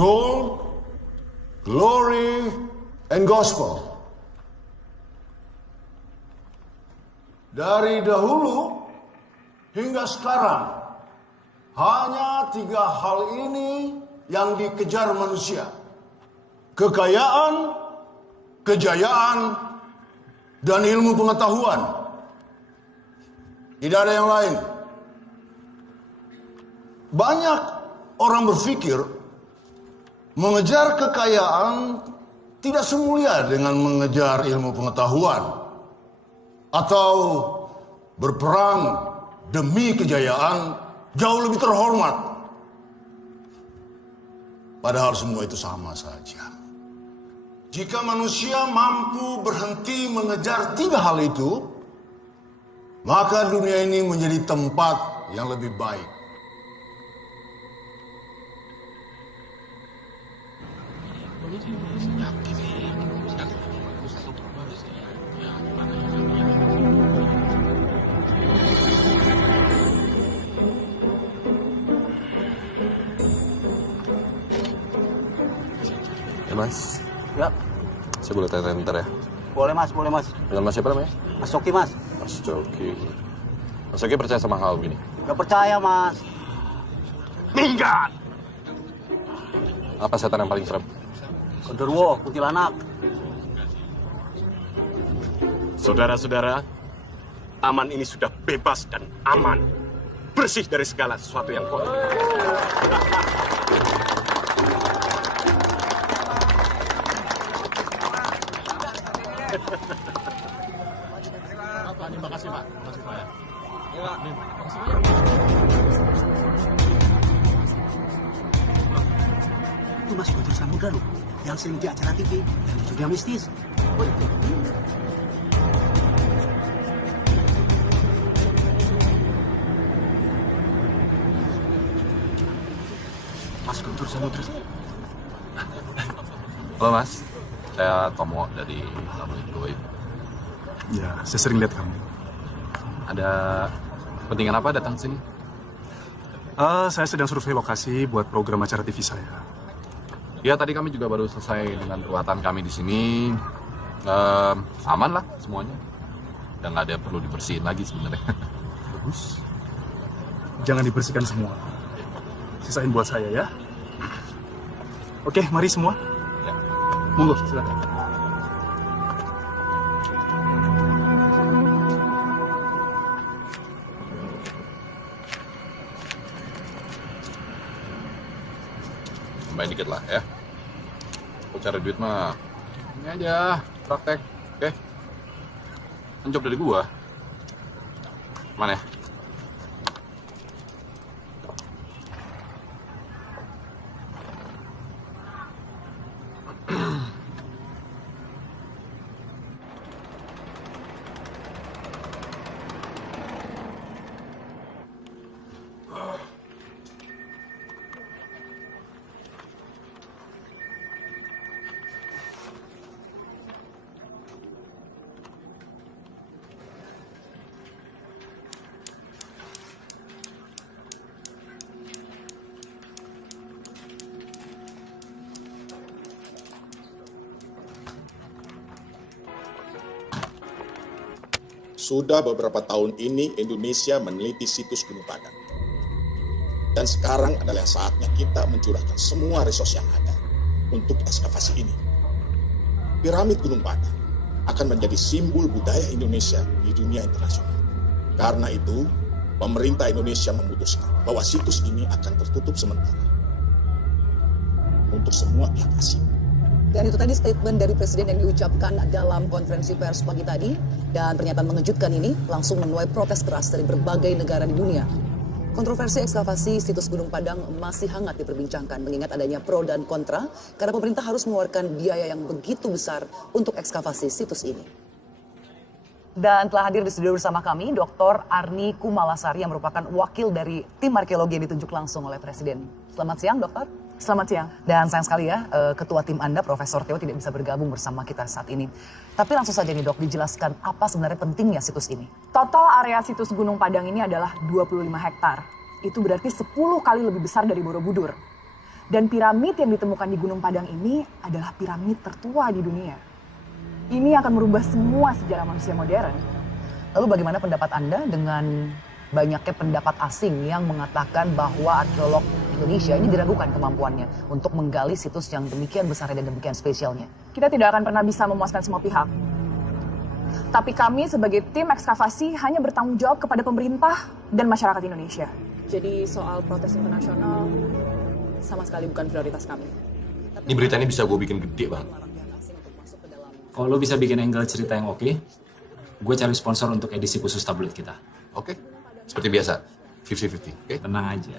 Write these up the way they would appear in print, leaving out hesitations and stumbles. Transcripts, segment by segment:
gold, glory, and gospel. Dari dahulu hingga sekarang, hanya 3 hal ini yang dikejar manusia. Kekayaan, kejayaan, dan ilmu pengetahuan. Tidak ada yang lain. Banyak orang berpikir mengejar kekayaan tidak semulia dengan mengejar ilmu pengetahuan. Atau berperang demi kejayaan jauh lebih terhormat. Padahal semua itu sama saja. Jika manusia mampu berhenti mengejar 3 hal itu, maka dunia ini menjadi tempat yang lebih baik. Ya Mas, Ya, saya boleh tanya bentar ya? boleh mas, boleh mas. Dengan Mas siapa namanya? Mas Coki mas. Mas Coki. Mas Coki percaya sama hal gini? Gak percaya mas. Minggat! Apa setan yang paling serem? Genderuwo, kuntilanak. Saudara-saudara, taman ini sudah bebas dan aman. Bersih dari segala sesuatu yang kotor. Terima kasih Pak. Terima kasih Pak. Itu Mas Guntur Samudra loh, yang sering di acara TV dan juga mistis. Oh itu. Mas Guntur Samudra. Halo Mas, saya Tomo dari Tabloid Goib. Ya, saya sering lihat kamu. Ada kepentingan apa datang sini? Saya sedang survei lokasi buat program acara TV saya. Ya tadi kami juga baru selesai dengan ruatan kami di sini. Aman lah semuanya. Dan nggak ada yang perlu dibersihin lagi sebenarnya. Bagus. Jangan dibersihkan semua. Sisain buat saya ya. Oke, mari semua. Ya. Monggo, silakan. Tambahin dikit lah ya. Kalau cari duit mah ini aja praktek, oke? Kan job dari gua. Mana ya? Sudah beberapa tahun ini Indonesia meneliti situs Gunung Padang. Dan sekarang adalah saatnya kita mencurahkan semua resource yang ada untuk ekskavasi ini. Piramid Gunung Padang akan menjadi simbol budaya Indonesia di dunia internasional. Karena itu, pemerintah Indonesia memutuskan bahwa situs ini akan tertutup sementara untuk semua pihak asing. Dan itu tadi statement dari Presiden yang diucapkan dalam konferensi pers pagi tadi. Dan pernyataan mengejutkan ini langsung menuai protes keras dari berbagai negara di dunia. Kontroversi ekskavasi situs Gunung Padang masih hangat diperbincangkan mengingat adanya pro dan kontra karena pemerintah harus mengeluarkan biaya yang begitu besar untuk ekskavasi situs ini. Dan telah hadir di studio bersama kami Dr. Arni Kumalasari yang merupakan wakil dari tim arkeologi yang ditunjuk langsung oleh Presiden. Selamat siang, Dokter. Selamat siang. Dan sayang sekali ya, Ketua tim Anda, Profesor Theo tidak bisa bergabung bersama kita saat ini. Tapi langsung saja nih Dok, dijelaskan apa sebenarnya pentingnya situs ini. Total area situs Gunung Padang ini adalah 25 hektar. Itu berarti 10 kali lebih besar dari Borobudur. Dan piramid yang ditemukan di Gunung Padang ini adalah piramid tertua di dunia. Ini akan merubah semua sejarah manusia modern. Lalu bagaimana pendapat Anda dengan banyaknya pendapat asing yang mengatakan bahwa arkeolog Indonesia ini diragukan kemampuannya untuk menggali situs yang demikian besar dan demikian spesialnya? Kita tidak akan pernah bisa memuaskan semua pihak. Tapi kami sebagai tim ekskavasi hanya bertanggung jawab kepada pemerintah dan masyarakat Indonesia. Jadi soal protes internasional sama sekali bukan prioritas kami. Ini berita ini bisa gue bikin gede banget. Kalau lo bisa bikin angle cerita yang oke, gue cari sponsor untuk edisi khusus tabloid kita. Oke, seperti biasa, 50-50, oke? Tenang aja.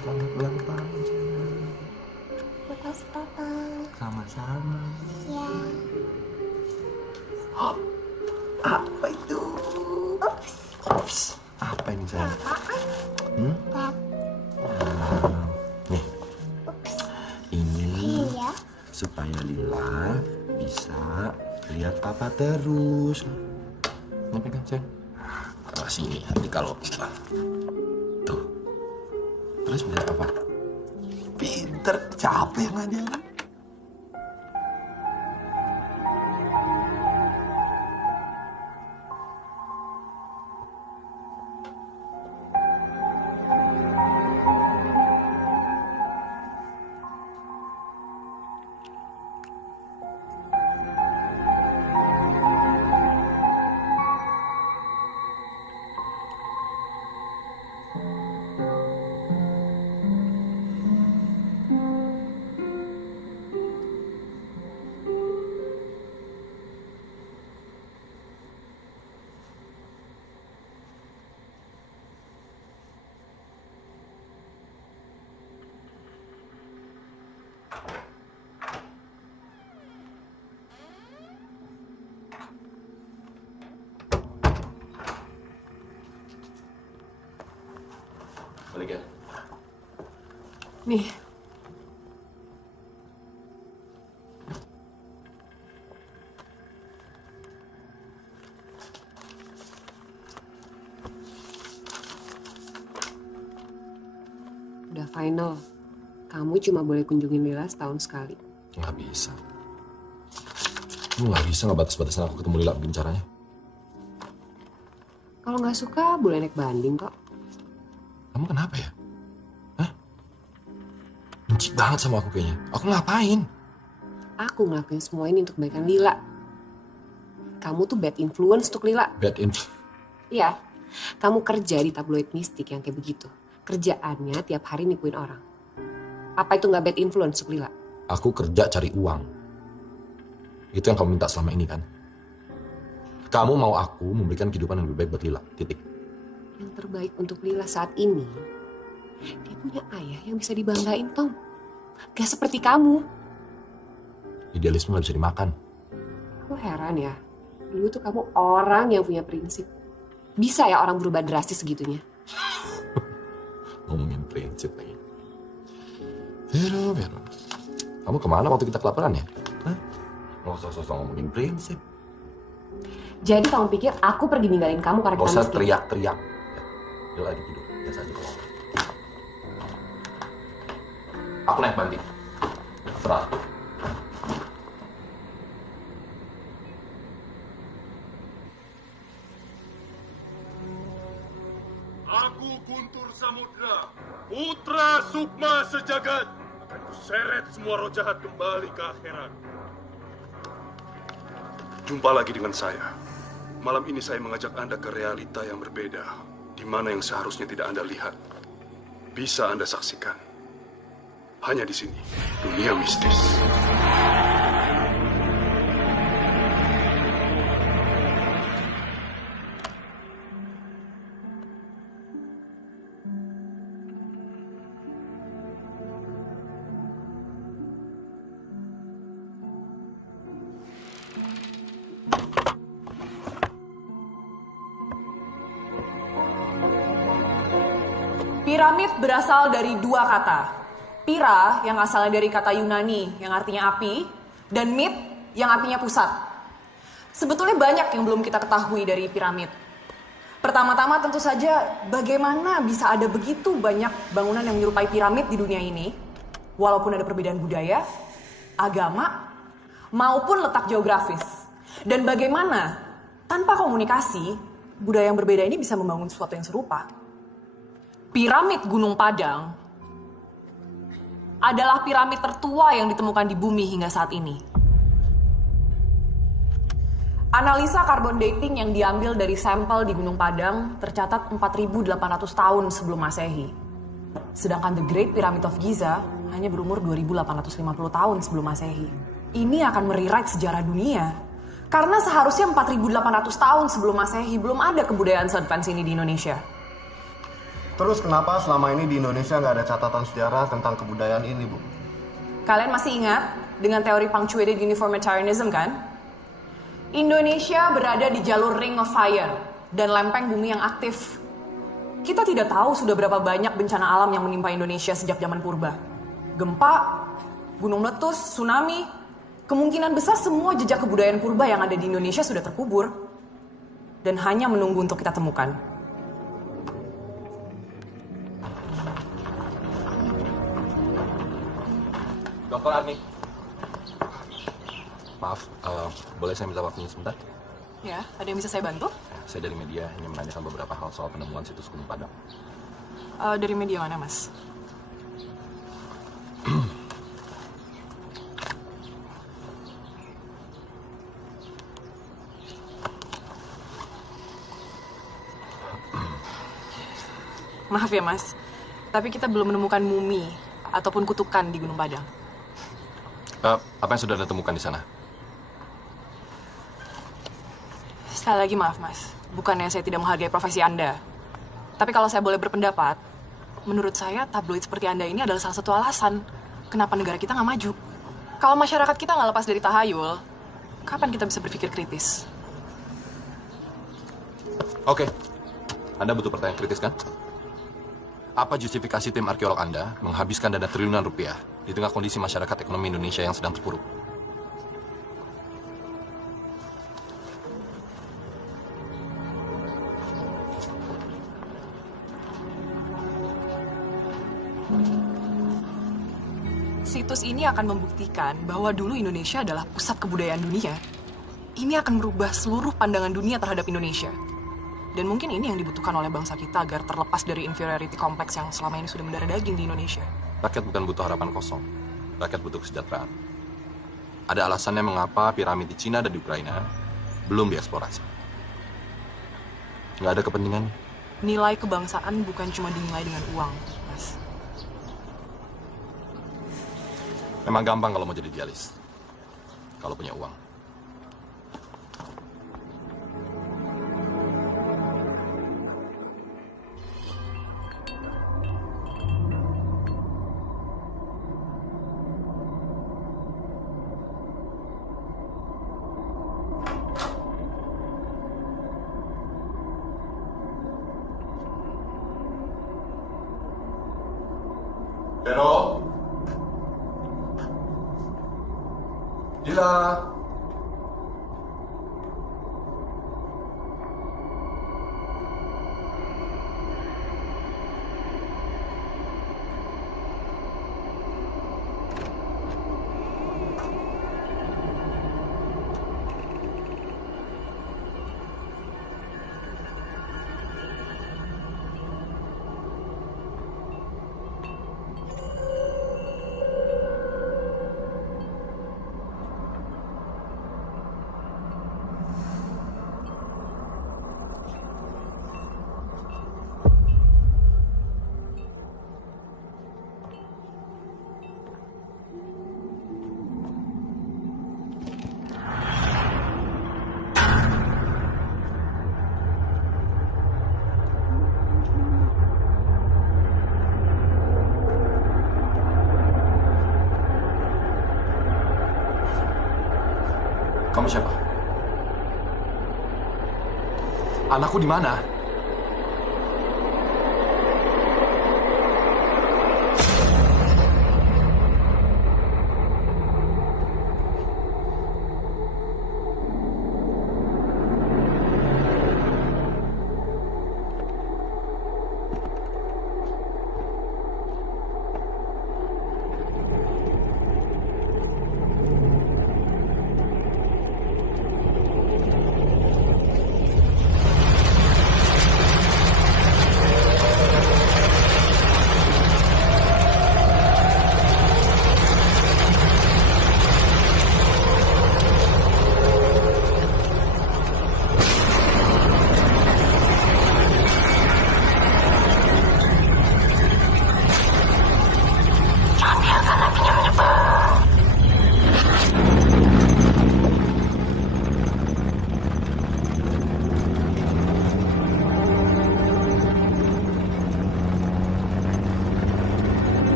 Selamat ulang tahun. Makasih Papa. Sama-sama. Ya. Hop. Apa itu? Ups. Ups. Apa ini sayang? Pap. Nih. Ups. Ini Iya. supaya Lila bisa lihat Papa terus. Ini pegang, sayang. Sini, nanti kalau... Tuh. Terus melihat Papa. Pinter, capek yang ngajarin. Balik ya. Nih. Udah final. Kamu cuma boleh kunjungin Lila setahun sekali. Nggak bisa. Lu nggak bisa ngebatas-batasin aku ketemu Lila begini caranya. Kalau nggak suka, boleh naik banding kok. Kamu kenapa ya? Hah? Benci banget sama aku kayaknya. Aku ngapain? Aku ngelakuin semua ini untuk kebaikan Lila. Kamu tuh bad influence untuk Lila. Bad influence? Iya. Kamu kerja di tabloid mistik yang kayak begitu. Kerjaannya tiap hari nipuin orang. Apa itu nggak bad influence untuk Lila? Aku kerja cari uang. Itu yang kamu minta selama ini kan? Kamu mau aku memberikan kehidupan yang lebih baik buat Lila. Titik. Yang terbaik untuk Lila saat ini, dia punya ayah yang bisa dibanggain, Tom. Gak seperti kamu. Idealisme gak bisa dimakan. Aku heran ya. Dulu tuh kamu orang yang punya prinsip. Bisa ya orang berubah drastis segitunya? Ngomongin prinsip lagi. Vero. Kamu kemana waktu kita kelaparan ya? Hah? Nggak usah sosok ngomongin prinsip. Jadi kamu pikir aku pergi ninggalin kamu karena Nggak kita usah miskin? teriak-teriak. Dia lagi tidur. Biasa aja kalau ngomong. Aku naik banding. Serah. Aku Guntur Samudra, putra Sukma sejagat, akan kuseret semua roh jahat kembali ke akhirat. Jumpa lagi dengan saya. Malam ini saya mengajak Anda ke realita yang berbeda, di mana yang seharusnya tidak Anda lihat, bisa Anda saksikan. Hanya di sini, dunia mistis. Piramid berasal dari dua kata. Pira yang asalnya dari kata Yunani yang artinya api, dan mit yang artinya pusat. Sebetulnya banyak yang belum kita ketahui dari piramid. Pertama-tama tentu saja bagaimana bisa ada begitu banyak bangunan yang menyerupai piramid di dunia ini, walaupun ada perbedaan budaya, agama, maupun letak geografis. Dan bagaimana tanpa komunikasi, budaya yang berbeda ini bisa membangun sesuatu yang serupa. Piramid Gunung Padang adalah piramid tertua yang ditemukan di bumi hingga saat ini. Analisa carbon dating yang diambil dari sampel di Gunung Padang tercatat 4.800 tahun sebelum Masehi. Sedangkan The Great Pyramid of Giza hanya berumur 2.850 tahun sebelum Masehi. Ini akan merewrite sejarah dunia. Karena seharusnya 4.800 tahun sebelum Masehi belum ada kebudayaan se-advance ini di Indonesia. Terus kenapa selama ini di Indonesia nggak ada catatan sejarah tentang kebudayaan ini, Bu? Kalian masih ingat dengan teori punctuated uniformitarianism kan? Indonesia berada di jalur Ring of Fire dan lempeng bumi yang aktif. Kita tidak tahu sudah berapa banyak bencana alam yang menimpa Indonesia sejak zaman purba. Gempa, gunung meletus, tsunami, kemungkinan besar semua jejak kebudayaan purba yang ada di Indonesia sudah terkubur dan hanya menunggu untuk kita temukan. Dokter Arni. Maaf, boleh saya minta waktunya sebentar? Ya, ada yang bisa saya bantu? Saya dari media, ingin menanyakan beberapa hal soal penemuan situs Gunung Padang. Dari media mana, Mas? Maaf ya, Mas. Tapi kita belum menemukan mumi ataupun kutukan di Gunung Padang. Apa yang sudah Anda temukan di sana? Sekali lagi maaf, Mas. Bukannya saya tidak menghargai profesi Anda. Tapi kalau saya boleh berpendapat, menurut saya tabloid seperti Anda ini adalah salah satu alasan kenapa negara kita nggak maju. Kalau masyarakat kita nggak lepas dari tahayul, kapan kita bisa berpikir kritis? Oke. Anda butuh pertanyaan kritis, kan? Apa justifikasi tim arkeolog Anda menghabiskan dana triliunan rupiah di tengah kondisi masyarakat ekonomi Indonesia yang sedang terpuruk? Situs ini akan membuktikan bahwa dulu Indonesia adalah pusat kebudayaan dunia. Ini akan merubah seluruh pandangan dunia terhadap Indonesia. Dan mungkin ini yang dibutuhkan oleh bangsa kita agar terlepas dari inferiority complex yang selama ini sudah mendarah daging di Indonesia. Rakyat bukan butuh harapan kosong. Rakyat butuh kesejahteraan. Ada alasannya mengapa piramid di Cina dan di Ukraina belum dieksplorasi. Nggak ada kepentingan. Nilai kebangsaan bukan cuma dinilai dengan uang, Mas. Memang gampang kalau mau jadi idealis. Kalau punya uang. Vero? Dila? Kamu siapa? Anakku di mana?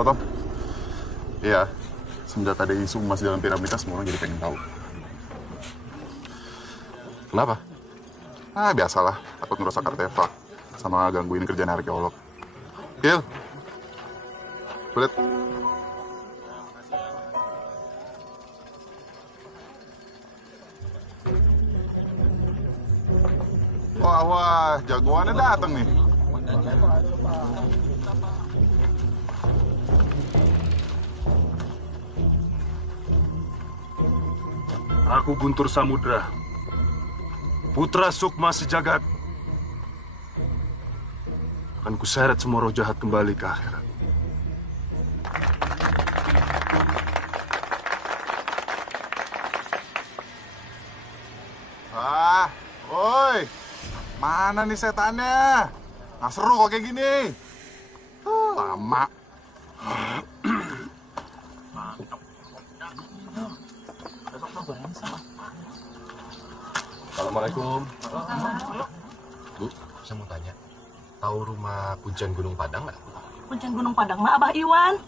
Halo, Tom. Iya, semenjak ada isu emas dalam piramida, semua orang jadi pengen tahu. Kenapa? Biasalah. Takut ngerusak artefak. Sama gangguin kerjaan arkeolog. Gil. Kulit. Wah, jagoannya datang nih. Aku Guntur Samudra, putra Sukma Sejagat. Akan kuseret semua roh jahat kembali ke akhirat. Woi, mana nih setannya? Nggak seru kok kayak gini. Lama. Assalamualaikum. Bu, saya mau tanya, tahu rumah Kuncen Gunung Padang nggak? Kuncen Gunung Padang mah Abah Iwan.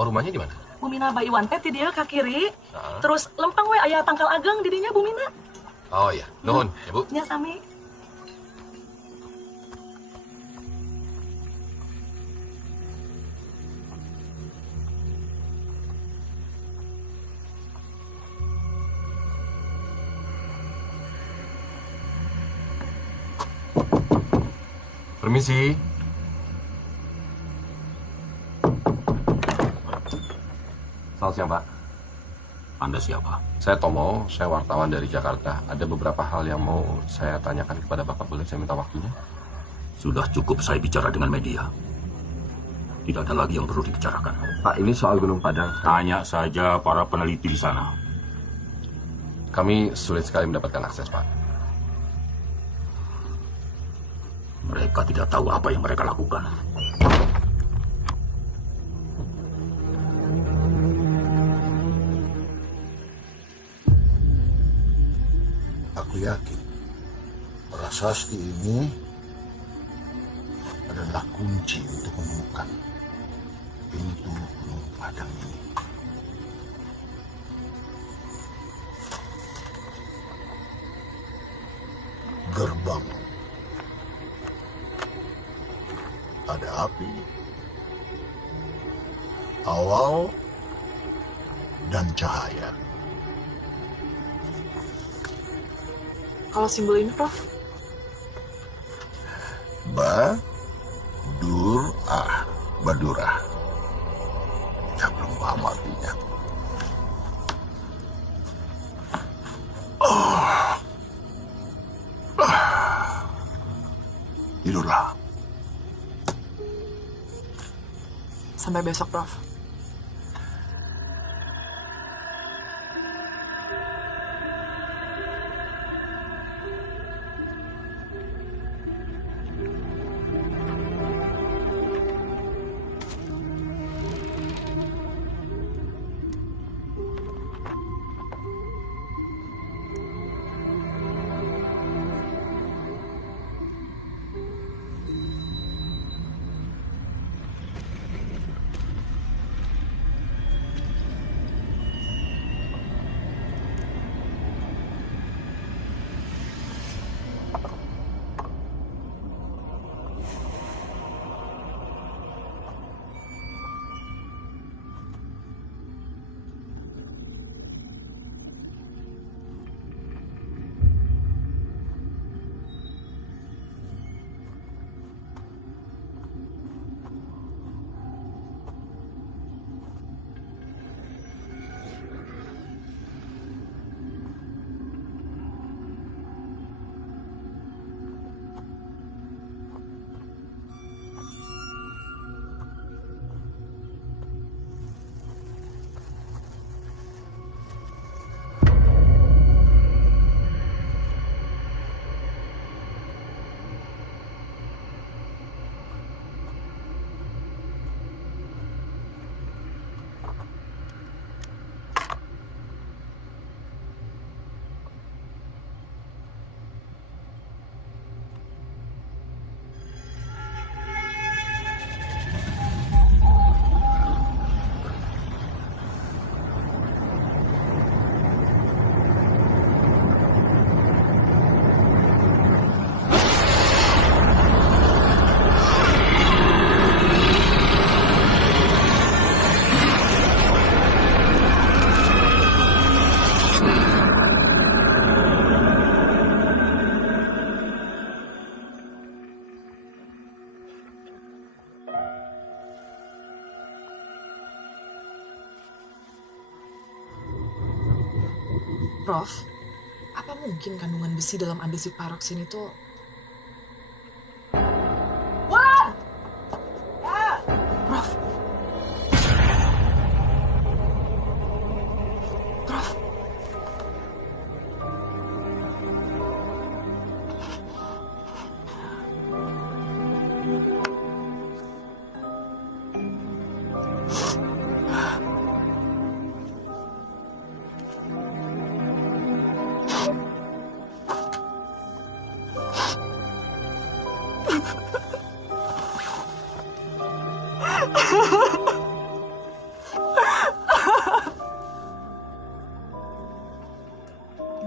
Oh, rumahnya di mana? Bumina Abah Iwan teh di dia ke kiri. Terus lempang we aya tangkal ageng di dinya Bumina. Oh iya, nuhun ya Bu. Nya sami. Permisi. Selamat siang, Pak. Anda siapa? Saya Tomo, saya wartawan dari Jakarta. Ada beberapa hal yang mau saya tanyakan kepada Bapak. Boleh saya minta waktunya? Sudah cukup saya bicara dengan media. Tidak ada lagi yang perlu dibicarakan. Pak, ini soal Gunung Padang. Tanya saja para peneliti di sana. Kami sulit sekali mendapatkan akses, Pak. Mereka tidak tahu apa yang mereka lakukan. Aku yakin prasasti ini adalah kunci untuk menemukan pintu Gunung Padang ini. Gerbang. Ada api, awal, dan cahaya. Kalau simbol ini, Prof? Badurah. Ya belum paham artinya. Tidurlah. Sampai besok, Prof. Prof, apa mungkin kandungan besi dalam andesit paroksin itu... Wulan! Ya! Prof. Prof.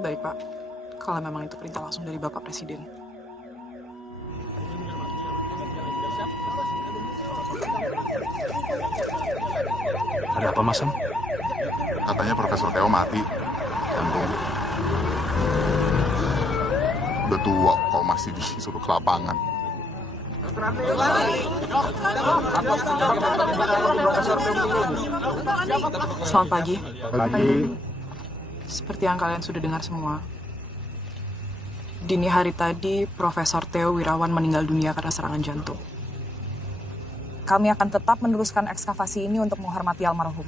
Baik, Pak. Kalau memang itu perintah langsung dari Bapak Presiden. Ada apa, Mas Sam? Katanya Profesor Theo mati. Jantung. Udah tua kok masih disuruh ke lapangan. Selamat pagi. Pagi. Seperti yang kalian sudah dengar semua, dini hari tadi Profesor Theo Wirawan meninggal dunia karena serangan jantung. Kami akan tetap meneruskan ekskavasi ini untuk menghormati almarhum.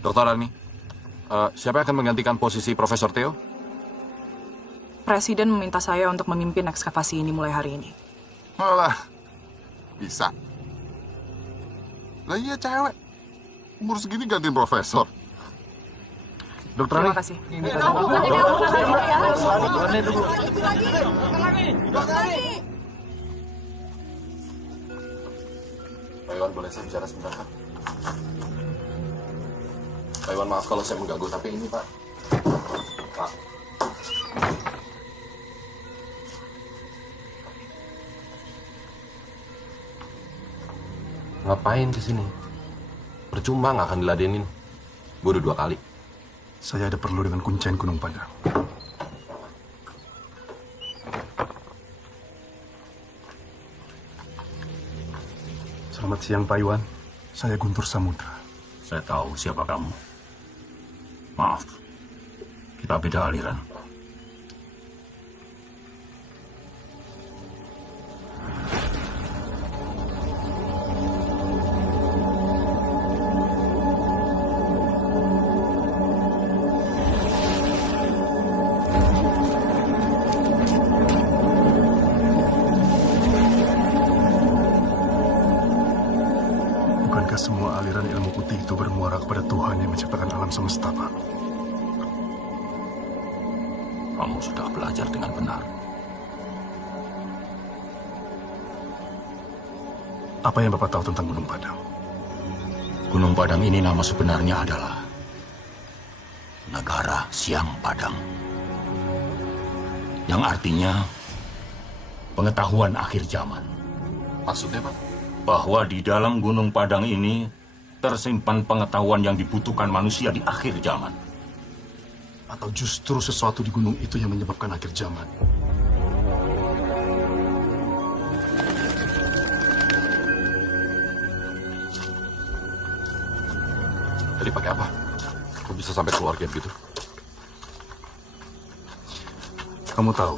Dr. Rani, siapa yang akan menggantikan posisi Profesor Theo? Presiden meminta saya untuk memimpin ekskavasi ini mulai hari ini. Alah, bisa. Lah iya cewek. Umur segini gantiin profesor. Dokter Terima kasih. Pak Iwan, boleh saya bicara sebentar, Pak? Pak Iwan, maaf kalau saya mengganggu, tapi ini, Pak. Pak. Ngapain kesini? Percuma nggak akan diladenin. Gue udah 2 kali. Saya ada perlu dengan Kuncen Gunung Padang. Selamat siang, Pak Iwan. Saya Guntur Samudra. Saya tahu siapa kamu. Maaf, kita beda aliran. Bukankah semua aliran ilmu putih itu bermuara kepada Tuhan yang menciptakan alam semesta, Pak? Kamu sudah belajar dengan benar. Apa yang Bapak tahu tentang Gunung Padang? Gunung Padang ini nama sebenarnya adalah Negara Siang Padang. Yang artinya pengetahuan akhir zaman. Maksudnya, Pak? Bahwa di dalam Gunung Padang ini tersimpan pengetahuan yang dibutuhkan manusia di akhir zaman. Atau justru sesuatu di gunung itu yang menyebabkan akhir zaman? Tadi pakai apa? Kok bisa sampai keluar kayak gitu? Kamu tahu,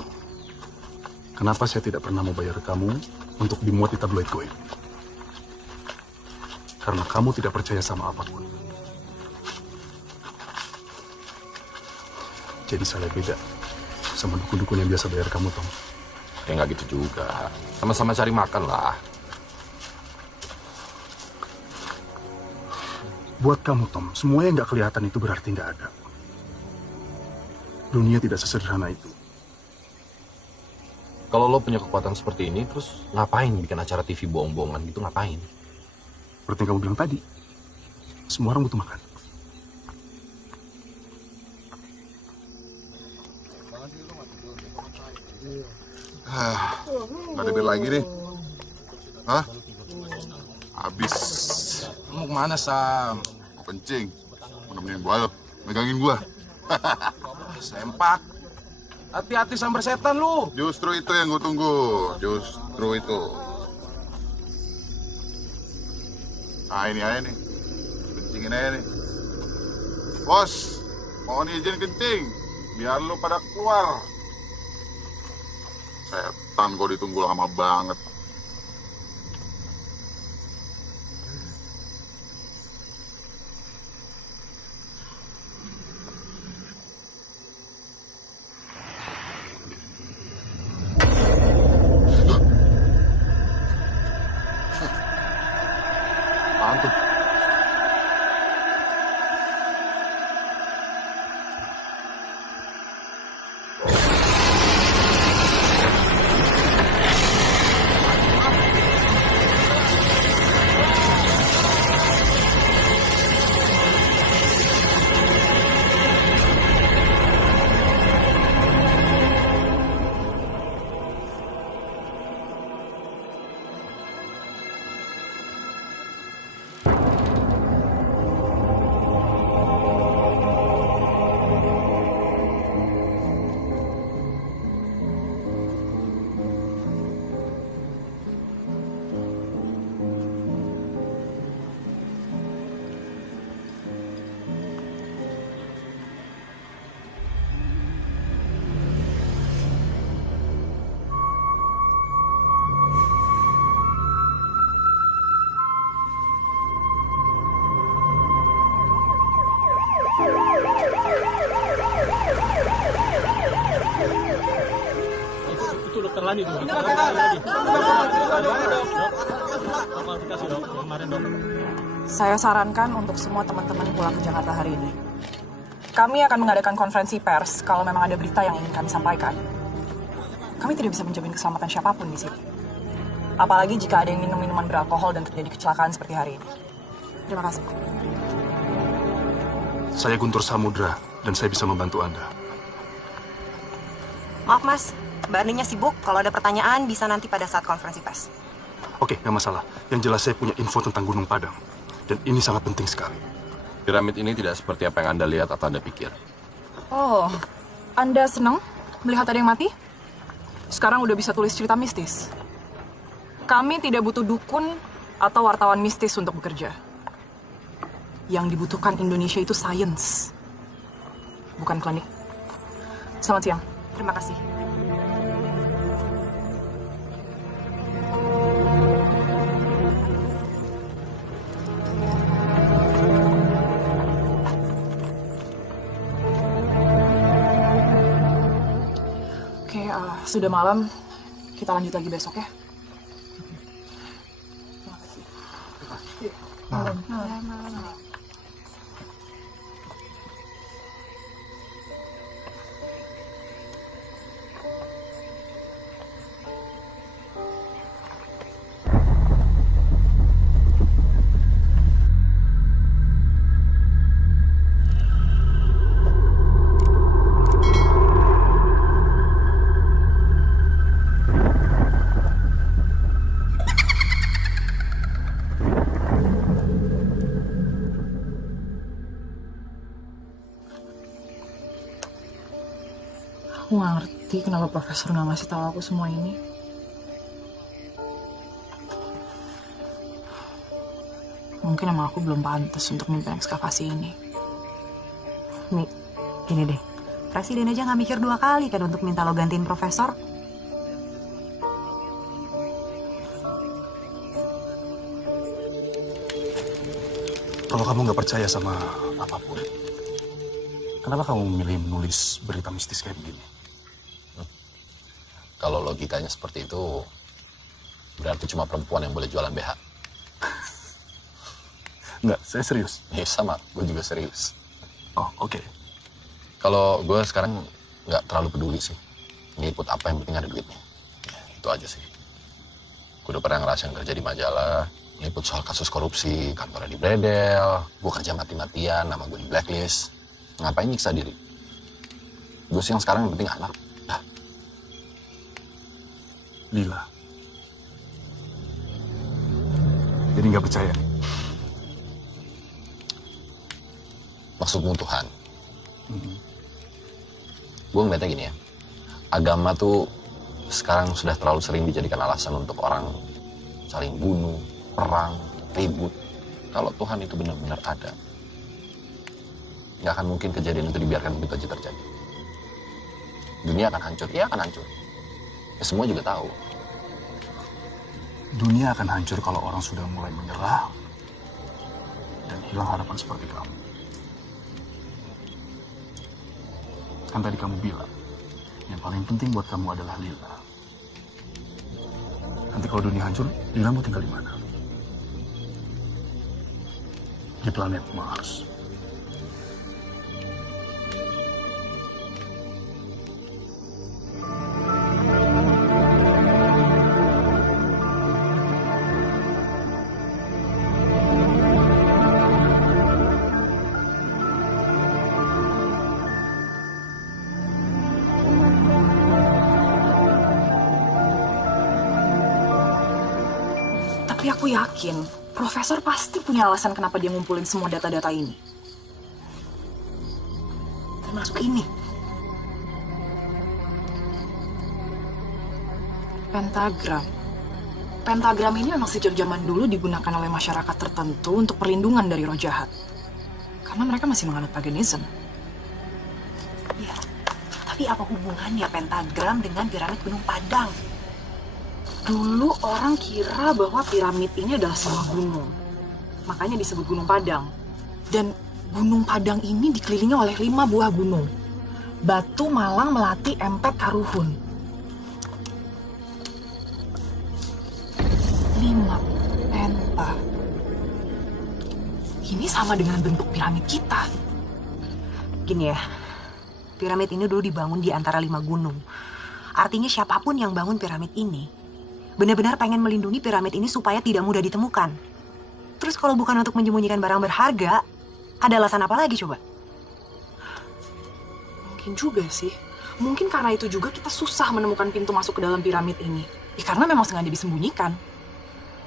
kenapa saya tidak pernah mau bayar kamu untuk dimuat di tabloid gue? Karena kamu tidak percaya sama apapun. Jadi saya beda sama dukun-dukun yang biasa bayar kamu, Tom. Ya nggak gitu juga. Sama-sama cari makan lah. Buat kamu, Tom, semua yang nggak kelihatan itu berarti nggak ada. Dunia tidak sesederhana itu. Kalau lo punya kekuatan seperti ini, terus ngapain bikin acara TV bohong-bohongan gitu, ngapain? Seperti yang kamu bilang tadi, semua orang butuh makan. Nggak ada bir lagi nih. Hah? Habis. Mau kemana, Sam? Mau kencing. Mau nemenin gua, megangin gua. Sempak. Hati-hati sambar setan lu. Justru itu yang gue tunggu. Justru itu. Nah ini aja nih. Kencingin aja nih. Bos, Mohon izin kencing, biar lu pada keluar. Setan kok ditunggu lama banget. Apaan tuh? Itu dokter Lani tuh. Saya sarankan untuk semua teman-teman pulang ke Jakarta hari ini. Kami akan mengadakan konferensi pers kalau memang ada berita yang ingin kami sampaikan. Kami tidak bisa menjamin keselamatan siapapun di sini. Apalagi jika ada yang minum minuman beralkohol dan terjadi kecelakaan seperti hari ini. Terima kasih. Saya Guntur Samudra dan saya bisa membantu Anda. Maaf mas, Mbak Aninya sibuk. Kalau ada pertanyaan bisa nanti pada saat konferensi pers. Oke, nggak masalah. Yang jelas saya punya info tentang Gunung Padang. Dan ini sangat penting sekali. Piramid ini tidak seperti apa yang Anda lihat atau Anda pikir. Oh, Anda senang melihat ada yang mati? Sekarang udah bisa tulis cerita mistis. Kami tidak butuh dukun atau wartawan mistis untuk bekerja. Yang dibutuhkan Indonesia itu sains, bukan klinik. Selamat siang. Terima kasih. Oke, sudah malam. Kita lanjut lagi besok ya. Malam. Aku nggak ngerti kenapa profesor nggak ngasih tahu aku semua ini. Mungkin emang aku belum pantas untuk mimpin ekskavasi ini. Nih, gini deh. Presiden aja nggak mikir 2 kali kan untuk minta lo gantiin profesor. Kalau kamu nggak percaya sama apapun, kenapa kamu memilih menulis berita mistis kayak begini? Kalau logikanya seperti itu, berarti cuma perempuan yang boleh jualan BH. Enggak, saya serius. Ya sama, gue juga serius. Oh, oke. Kalau gue sekarang nggak terlalu peduli sih. Ngikut apa yang penting ada duitnya. Ya, itu aja sih. Gue udah pernah ngerasain kerja di majalah, ngikut soal kasus korupsi, kantornya di bredel, gue kerja mati-matian, nama gue di blacklist. Ngapain nyiksa diri? Gue sih yang sekarang yang penting anak. Lila. Jadi nggak percaya nih? Maksudmu Tuhan? Gue ngeliatnya gini ya. Agama tuh sekarang sudah terlalu sering dijadikan alasan untuk orang saling bunuh, perang, ribut. Kalau Tuhan itu benar-benar ada, Nggak akan mungkin kejadian itu dibiarkan begitu aja terjadi. Dunia akan hancur, iya akan hancur. Ya, semua juga tahu. Dunia akan hancur kalau orang sudah mulai menyerah dan hilang harapan seperti kamu. Kan tadi kamu bilang, yang paling penting buat kamu adalah Lila. Nanti kalau dunia hancur, Lila mau tinggal di mana? Di planet Mars. Tapi aku yakin, Profesor pasti punya alasan kenapa dia ngumpulin semua data-data ini. Termasuk ini. Pentagram. Pentagram ini memang sejak zaman dulu digunakan oleh masyarakat tertentu untuk perlindungan dari roh jahat. Karena mereka masih menganut paganisme. Iya, tapi apa hubungannya pentagram dengan piramid Gunung Padang? Dulu orang kira bahwa piramid ini adalah sebuah gunung. Makanya disebut Gunung Padang. Dan Gunung Padang ini dikelilingi oleh 5 buah gunung. Batu, Malang, Melati, Empet, Karuhun. 5 penta. Ini sama dengan bentuk piramid kita. Gini ya, piramid ini dulu dibangun di antara 5 gunung. Artinya siapapun yang bangun piramid ini benar-benar pengen melindungi piramid ini supaya tidak mudah ditemukan. Terus kalau bukan untuk menyembunyikan barang berharga, ada alasan apa lagi coba? Mungkin juga sih. Mungkin karena itu juga kita susah menemukan pintu masuk ke dalam piramid ini. Ya karena memang sengaja disembunyikan.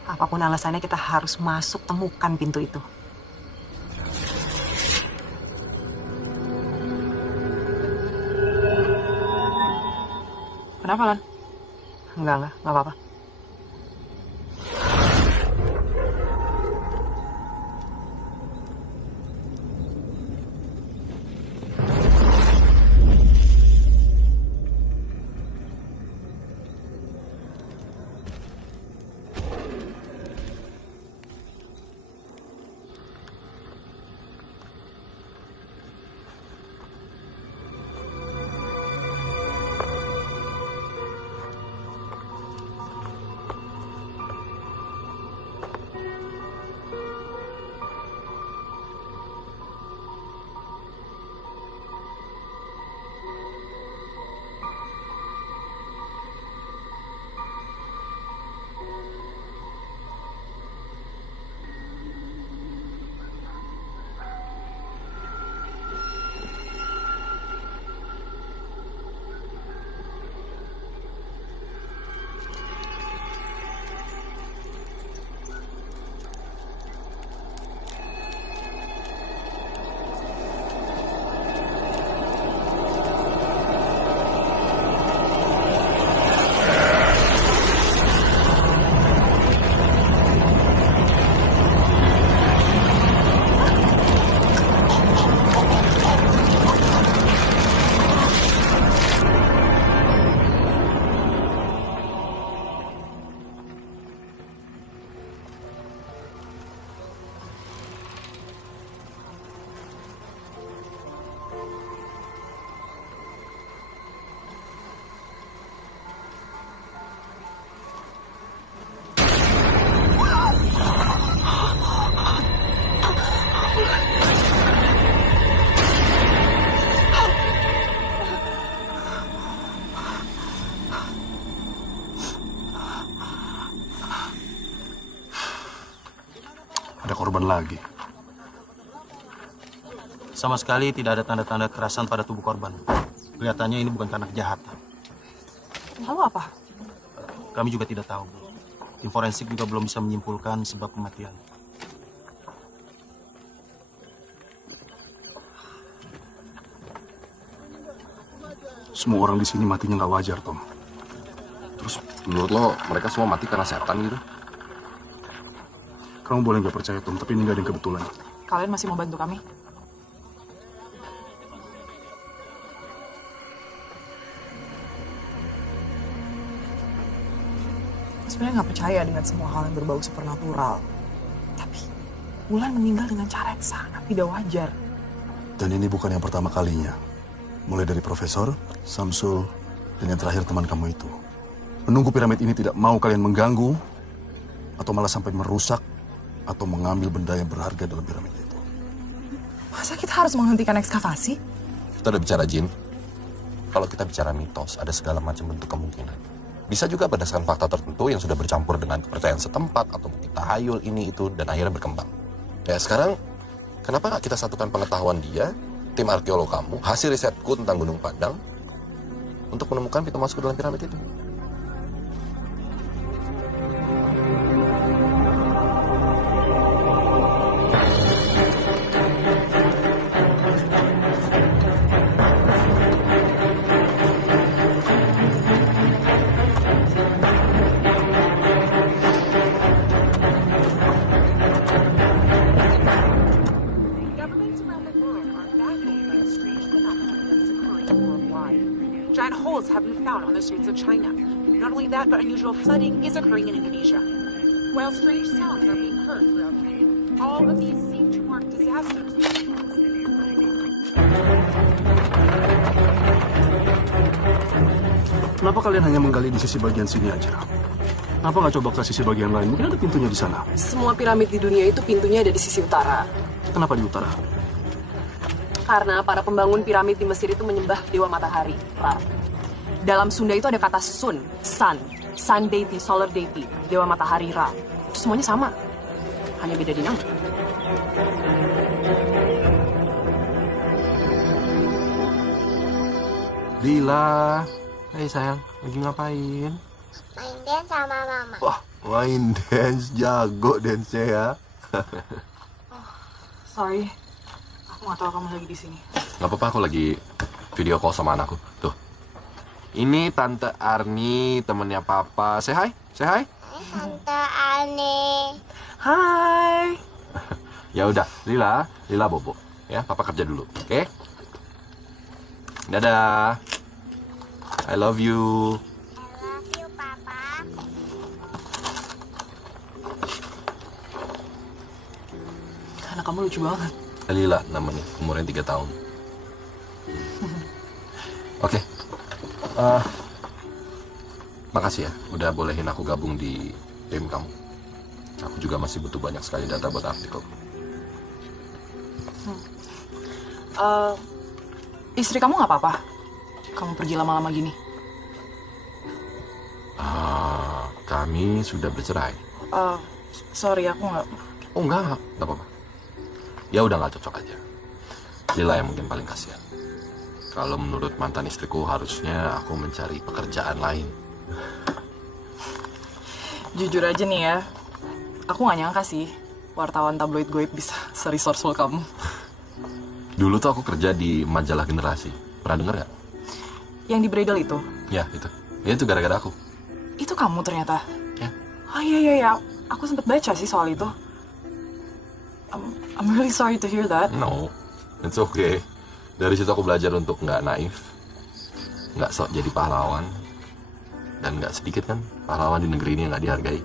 Apapun alasannya kita harus masuk temukan pintu itu. Kenapa, Lan? Enggak apa-apa. Ada korban lagi. Sama sekali tidak ada tanda-tanda kekerasan pada tubuh korban. Kelihatannya ini bukan karena kejahatan. Lalu apa? Kami juga tidak tahu, Bu. Tim forensik juga belum bisa menyimpulkan sebab kematian. Semua orang di sini matinya nggak wajar, Tom. Terus menurut lo mereka semua mati karena setan gitu? Kamu boleh nggak percaya, Tom, tapi ini nggak ada yang kebetulan. Kalian masih mau bantu kami? sebenarnya nggak percaya dengan semua hal yang berbau supernatural. Tapi Wulan meninggal dengan cara yang sangat tidak wajar. Dan ini bukan yang pertama kalinya. Mulai dari Profesor, Samsul, dan yang terakhir teman kamu itu. Menunggu piramid ini tidak mau kalian mengganggu, atau malah sampai merusak, atau mengambil benda yang berharga dalam piramid itu. Masa kita harus menghentikan ekskavasi? Kita udah bicara Jin. Kalau kita bicara mitos, ada segala macam bentuk kemungkinan. Bisa juga berdasarkan fakta tertentu yang sudah bercampur dengan kepercayaan setempat, atau mungkin tahayul ini itu, dan akhirnya berkembang. Ya sekarang, kenapa nggak kita satukan pengetahuan dia, tim arkeolog kamu, hasil risetku tentang Gunung Padang, untuk menemukan pintu masuk ke dalam piramid itu? Giant holes have been found on the streets of China. Not only that, but unusual flooding is occurring in Indonesia. While strange sounds are being heard throughout China. All of these seem to mark disasters. Kenapa kalian hanya menggali di sisi bagian sini aja? Kenapa nggak coba ke sisi bagian lain? Mungkin ada pintunya di sana. Semua piramid di dunia itu pintunya ada di sisi utara. Kenapa di utara? Karena para pembangun piramid di Mesir itu menyembah dewa matahari, Ra. Dalam Sunda itu ada kata sun, sun deity, solar deity, dewa matahari, Ra. Itu semuanya sama, hanya beda di nama. Lila, hai sayang, lagi ngapain? Main dance sama mama. Wah, main dance, jago dance ya. Sorry, aku nggak tahu kamu lagi di sini. Gak apa-apa, aku lagi video call sama anakku. Tuh, ini Tante Arni, temennya Papa. Say hi, say hi. Tante Arni. Hai. Ya udah, Lila bobo. Ya, Papa kerja dulu, oke? Dadah. I love you. Anak kamu lucu banget. Lila namanya, umurnya 3 tahun. Oke. Makasih ya, udah bolehin aku gabung di tim kamu. Aku juga masih butuh banyak sekali data buat artikel. Istri kamu nggak apa-apa? Kamu pergi lama-lama gini? Kami sudah bercerai. Sorry, aku nggak... Oh enggak apa-apa. Ya udah nggak cocok aja. Lila yang mungkin paling kasihan. Kalau menurut mantan istriku harusnya aku mencari pekerjaan lain. Jujur aja nih ya, aku nggak nyangka sih wartawan tabloid goib bisa se-resourceful kamu. Dulu tuh aku kerja di majalah Generasi. Pernah denger gak? Yang di Bredel itu? Ya itu. Ya itu gara-gara aku. Itu kamu ternyata? Ya. Oh iya. Aku sempat baca sih soal itu. I'm really sorry to hear that. No, it's okay. Dari situ aku belajar untuk nggak naif, nggak sok jadi pahlawan, dan nggak sedikit kan pahlawan di negeri ini yang nggak dihargai.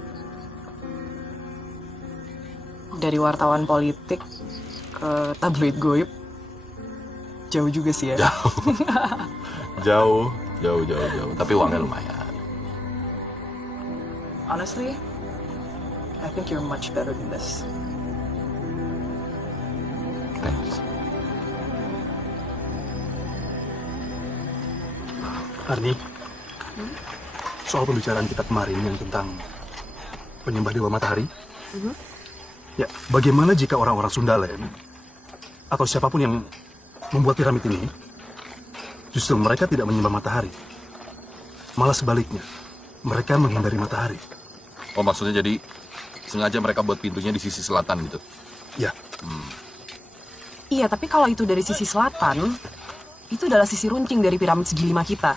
Dari wartawan politik ke tabloid goib, jauh juga sih ya. Jauh. Tapi uangnya lumayan. Honestly, I think you're much better than this. Thanks. Arni, soal pembicaraan kita kemarin yang tentang penyembah dewa matahari, ya bagaimana jika orang-orang Sundaland atau siapapun yang membuat piramid ini, justru mereka tidak menyembah matahari, malah sebaliknya, mereka menghindari matahari. Oh maksudnya jadi sengaja mereka buat pintunya di sisi selatan gitu? Ya. Iya, tapi kalau itu dari sisi selatan, itu adalah sisi runcing dari piramid segi 5 kita.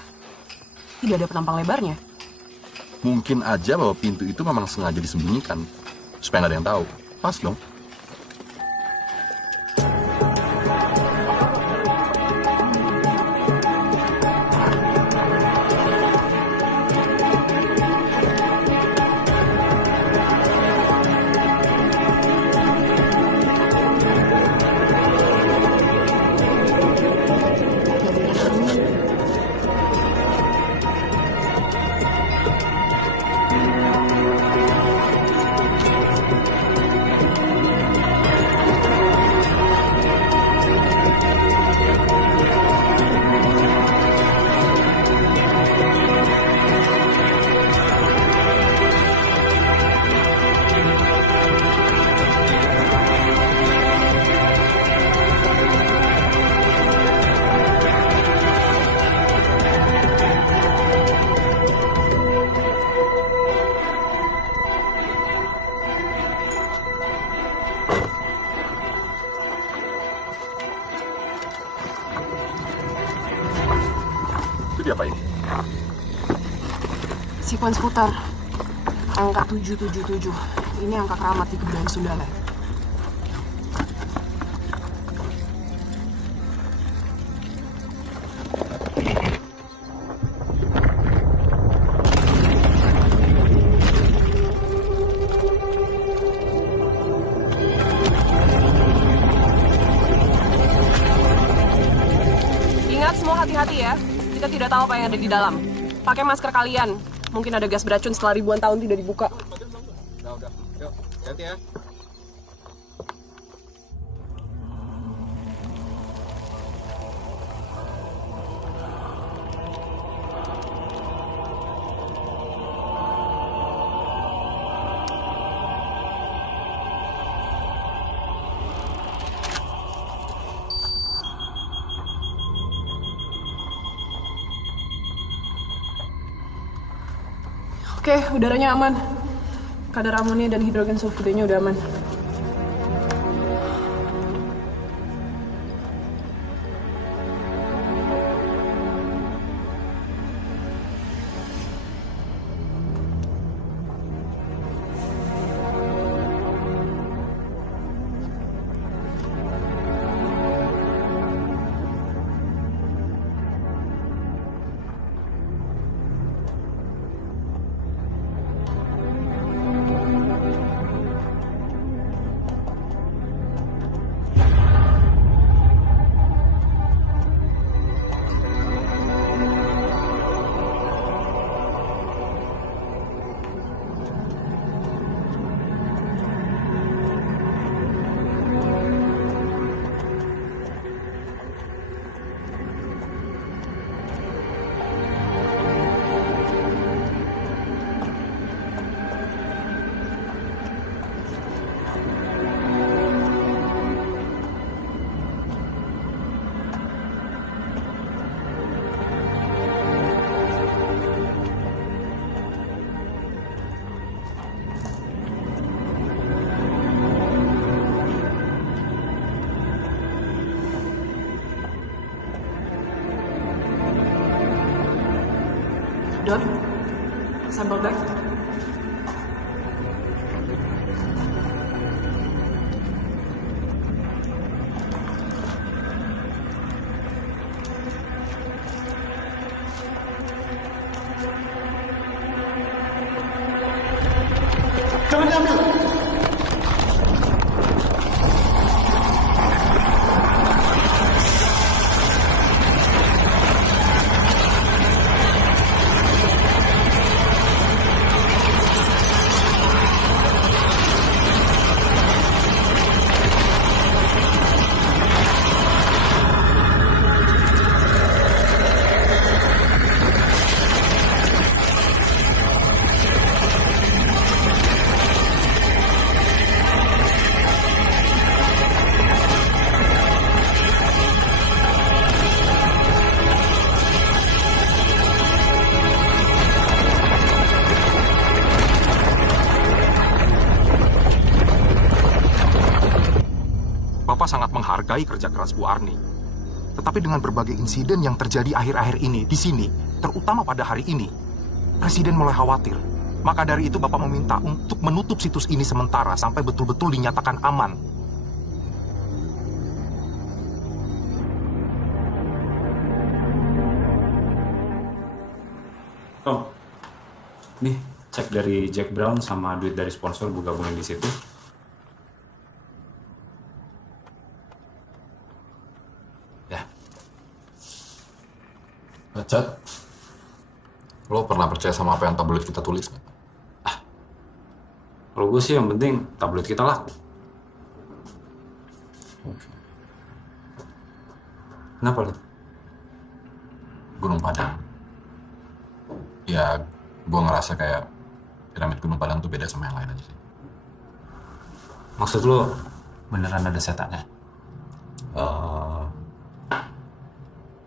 Tidak ada penampang lebarnya. Mungkin aja bahwa pintu itu memang sengaja disembunyikan, supaya nggak ada yang tahu. Pas dong. Sequence putar. Angka 777. Ini angka keramat di kebudayaan Sundala. Ingat semua hati-hati ya. Kita tidak tahu apa yang ada di dalam. Pakai masker kalian. Mungkin ada gas beracun setelah ribuan tahun tidak dibuka. Udah. Yuk, ganti ya. Oke, udaranya aman. Kadar amonia dan hidrogen sulfidenya udah aman. Don, sample back. Jangan diambil. Bapak sangat menghargai kerja keras Bu Arni. Tetapi dengan berbagai insiden yang terjadi akhir-akhir ini di sini, terutama pada hari ini, Presiden mulai khawatir. Maka dari itu Bapak meminta untuk menutup situs ini sementara sampai betul-betul dinyatakan aman. Oh, nih cek dari Jack Brown sama duit dari sponsor gue gabungin di situ. Chat, lo pernah percaya sama apa yang tabloid kita tulis nggak? Kalau gue sih yang penting tabloid kita laku. Kenapa lo? Gunung Padang. Ya, gue ngerasa kayak piramid Gunung Padang tuh beda sama yang lain aja sih. Maksud lo beneran ada setannya?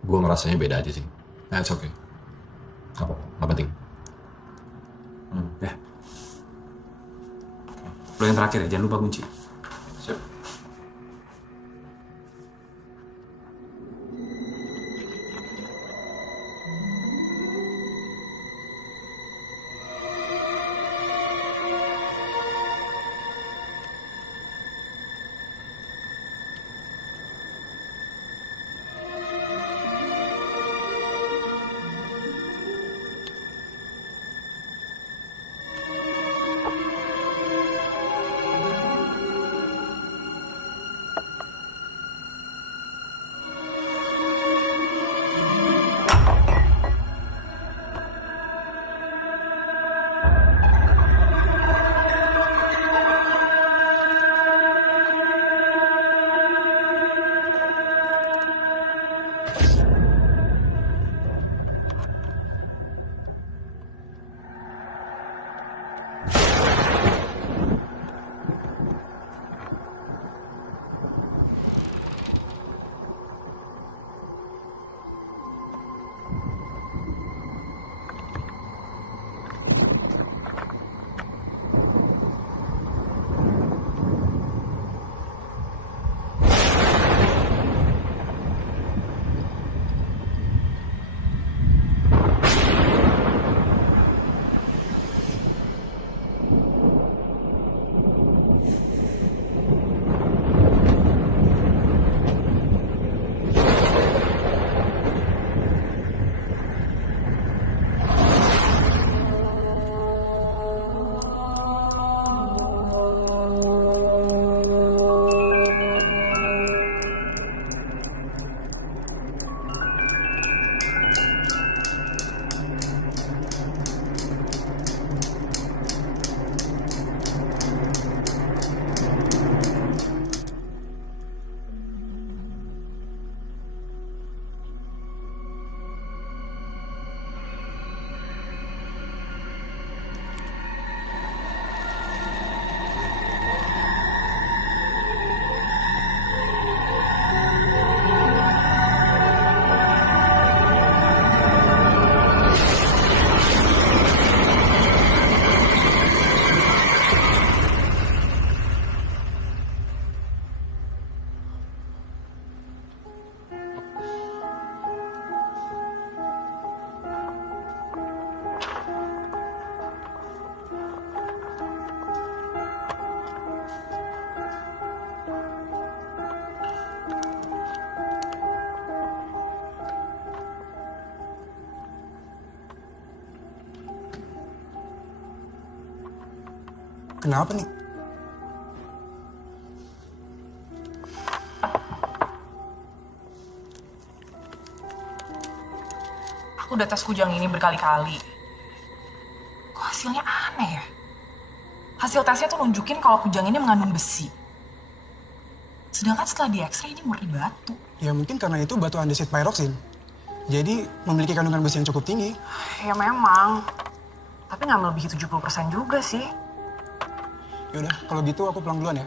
Gue ngerasanya beda aja sih. Nah, it's okay. Nggak penting. Ya. Lo yang terakhir ya, jangan lupa kunci. Siap. Kenapa nih? Aku udah tes kujang ini berkali-kali. Kok hasilnya aneh ya? Hasil tesnya tuh nunjukin kalau kujang ini mengandung besi. Sedangkan setelah di X-ray ini murni batu. Ya mungkin karena itu batu andesit pyroxene. Jadi memiliki kandungan besi yang cukup tinggi. Ya memang. Tapi nggak melebihi 70% juga sih. Yaudah, kalau gitu aku pulang duluan ya.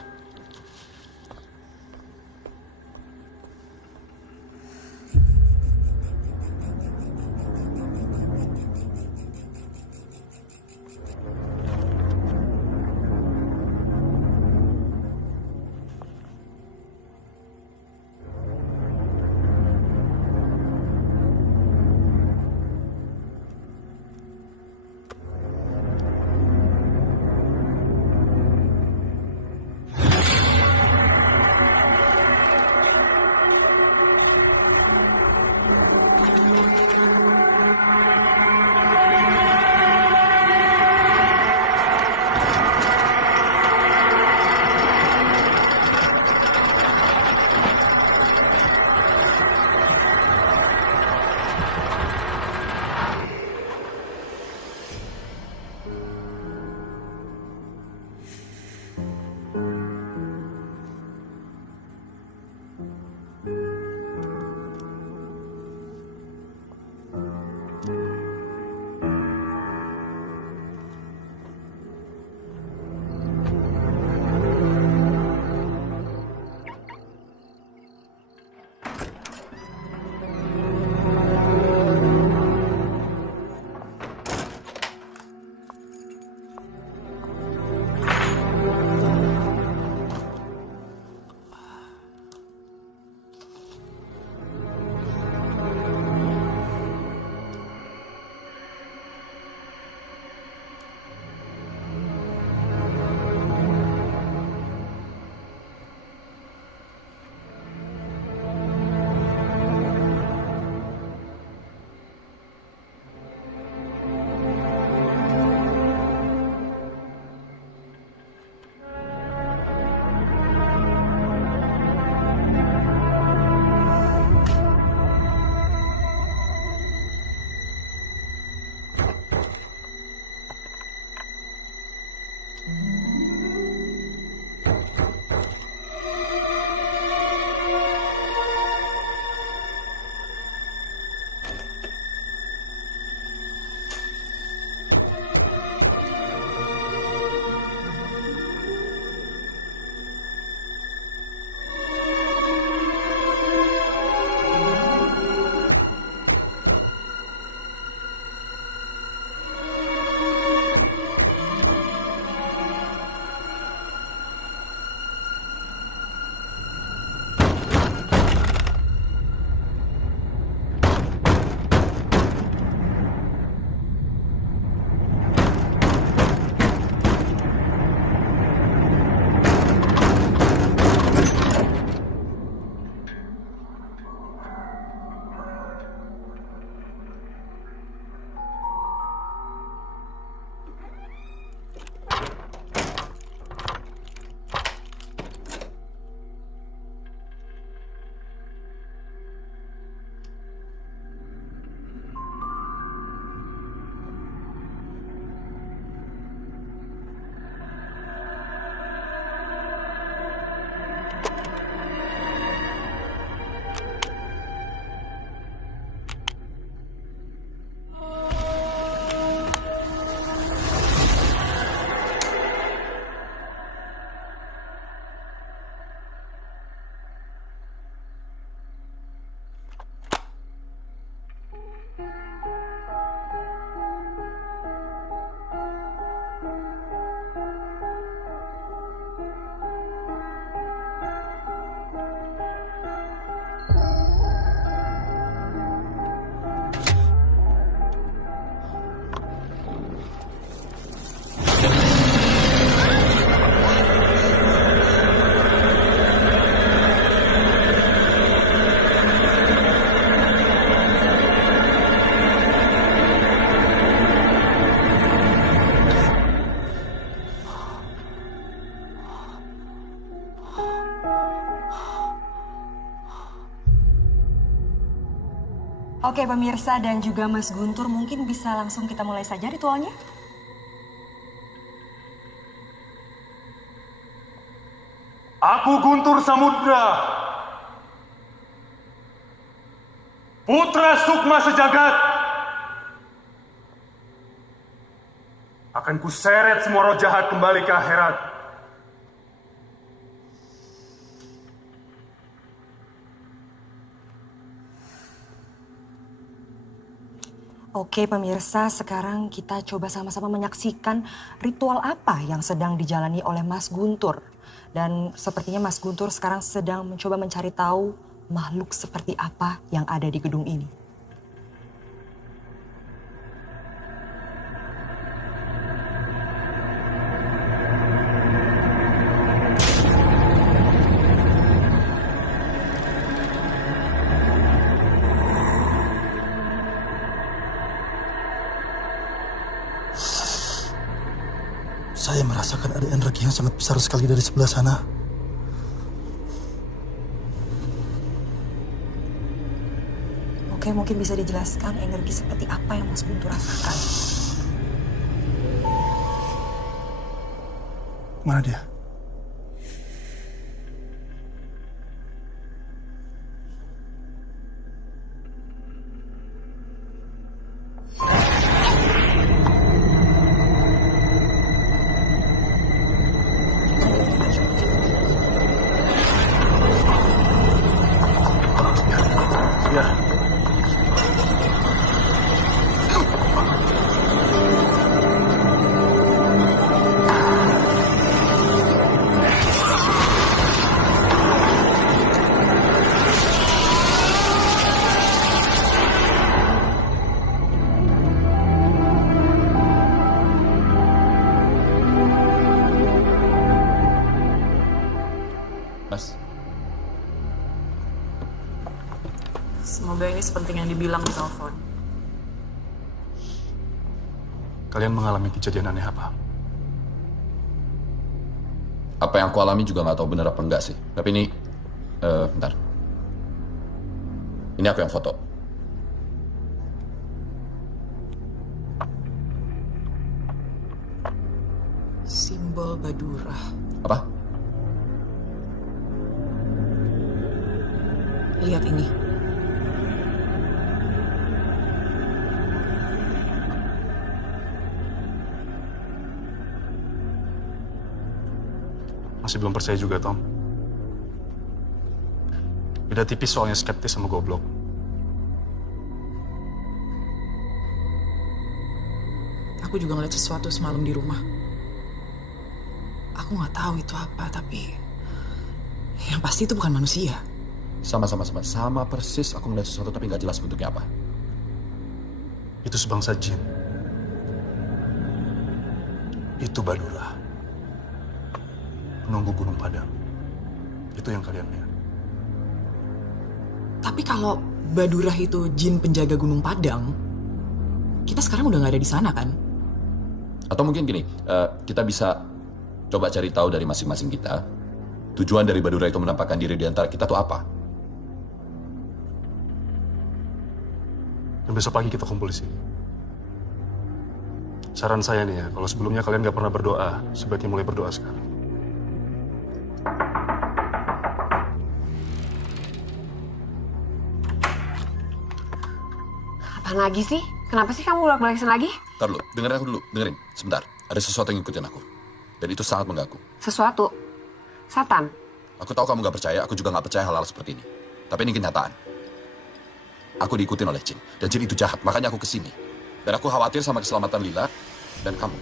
Oke pemirsa dan juga Mas Guntur, mungkin bisa langsung kita mulai saja ritualnya. Aku Guntur Samudra, putra Sukma Sejagat, akan kuseret semua roh jahat kembali ke akhirat. Oke pemirsa, sekarang kita coba sama-sama menyaksikan ritual apa yang sedang dijalani oleh Mas Guntur. Dan sepertinya Mas Guntur sekarang sedang mencoba mencari tahu makhluk seperti apa yang ada di gedung ini. Saya merasakan ada energi yang sangat besar sekali dari sebelah sana. Oke, mungkin bisa dijelaskan energi seperti apa yang Mas Guntur rasakan. Mana dia? Semoga ini sepenting yang dibilang di telepon. Kalian mengalami kejadian aneh apa? Apa yang aku alami juga nggak tahu benar apa enggak sih. Tapi ini, bentar. Ini aku yang foto. Simbol Badura. Apa? Lihat ini. Masih belum percaya juga, Tom. Beda tipis soalnya skeptis sama goblok. Aku juga ngeliat sesuatu semalam di rumah. Aku nggak tahu itu apa, tapi yang pasti itu bukan manusia. Sama persis. Aku melihat sesuatu tapi nggak jelas bentuknya apa. Itu sebangsa jin. Itu Badura. Penunggu Gunung Padang. Itu yang kalian lihat. Tapi kalau Badurah itu jin penjaga Gunung Padang, kita sekarang udah nggak ada di sana kan? Atau mungkin gini, kita bisa coba cari tahu dari masing-masing kita, tujuan dari Badura itu menampakkan diri di antara kita tuh apa? Dan besok pagi kita kumpul di sini. Saran saya nih ya, kalau sebelumnya kalian nggak pernah berdoa, sebaiknya mulai berdoa sekarang. Apaan lagi sih? Kenapa sih kamu bolak-balik kesini lagi? Ntar dulu, dengerin aku dulu, dengerin. Sebentar, ada sesuatu yang ngikutin aku. Dan itu sangat mengganggu. Sesuatu? Satan? Aku tahu kamu gak percaya, aku juga gak percaya hal-hal seperti ini. Tapi ini kenyataan. Aku diikutin oleh jin, dan jin itu jahat, makanya aku kesini. Dan aku khawatir sama keselamatan Lila dan kamu.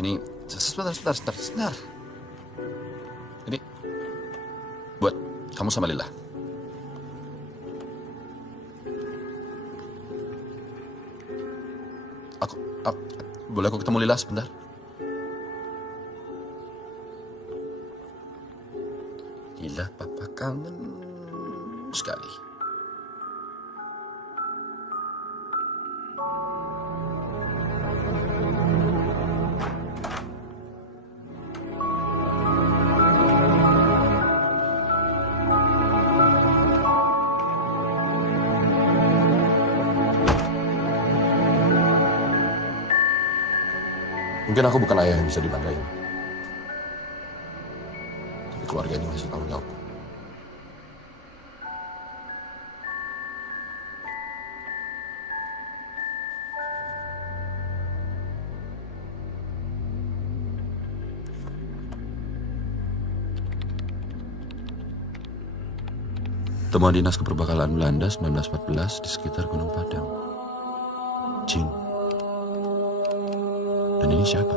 Ini, sebentar. Ini, buat kamu sama Lila. Boleh aku ketemu Lila sebentar? Lila, papa kangen sekali. Mungkin aku bukan ayah yang bisa dibanggain. Tapi keluarga ini masih tanggung jawab. Temuan Dinas Keperbakalan Belanda 1914 di sekitar Gunung Padang. Jin. Dan ini siapa?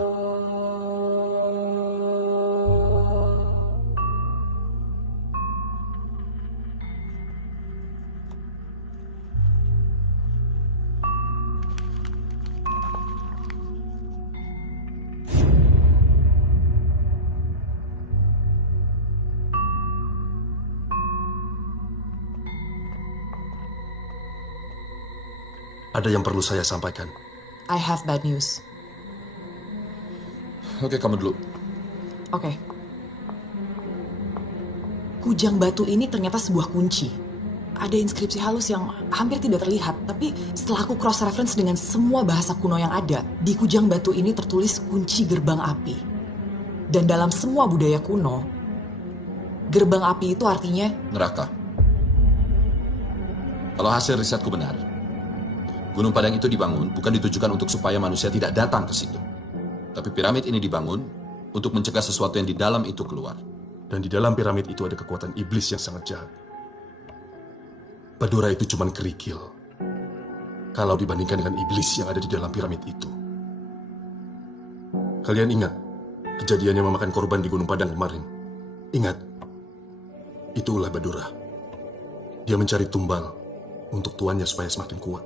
Ada yang perlu saya sampaikan. I have bad news. Oke, kamu dulu. Oke. Kujang batu ini ternyata sebuah kunci. Ada inskripsi halus yang hampir tidak terlihat, tapi setelah aku cross-reference dengan semua bahasa kuno yang ada, di kujang batu ini tertulis kunci gerbang api. Dan dalam semua budaya kuno, gerbang api itu artinya Neraka. Kalau hasil risetku benar, Gunung Padang itu dibangun bukan ditujukan untuk supaya manusia tidak datang ke situ. Tapi piramid ini dibangun untuk mencegah sesuatu yang di dalam itu keluar. Dan di dalam piramid itu ada kekuatan iblis yang sangat jahat. Badura itu cuma kerikil kalau dibandingkan dengan iblis yang ada di dalam piramid itu. Kalian ingat kejadian yang memakan korban di Gunung Padang kemarin? Ingat, itu ulah Badura. Dia mencari tumbal untuk tuannya supaya semakin kuat.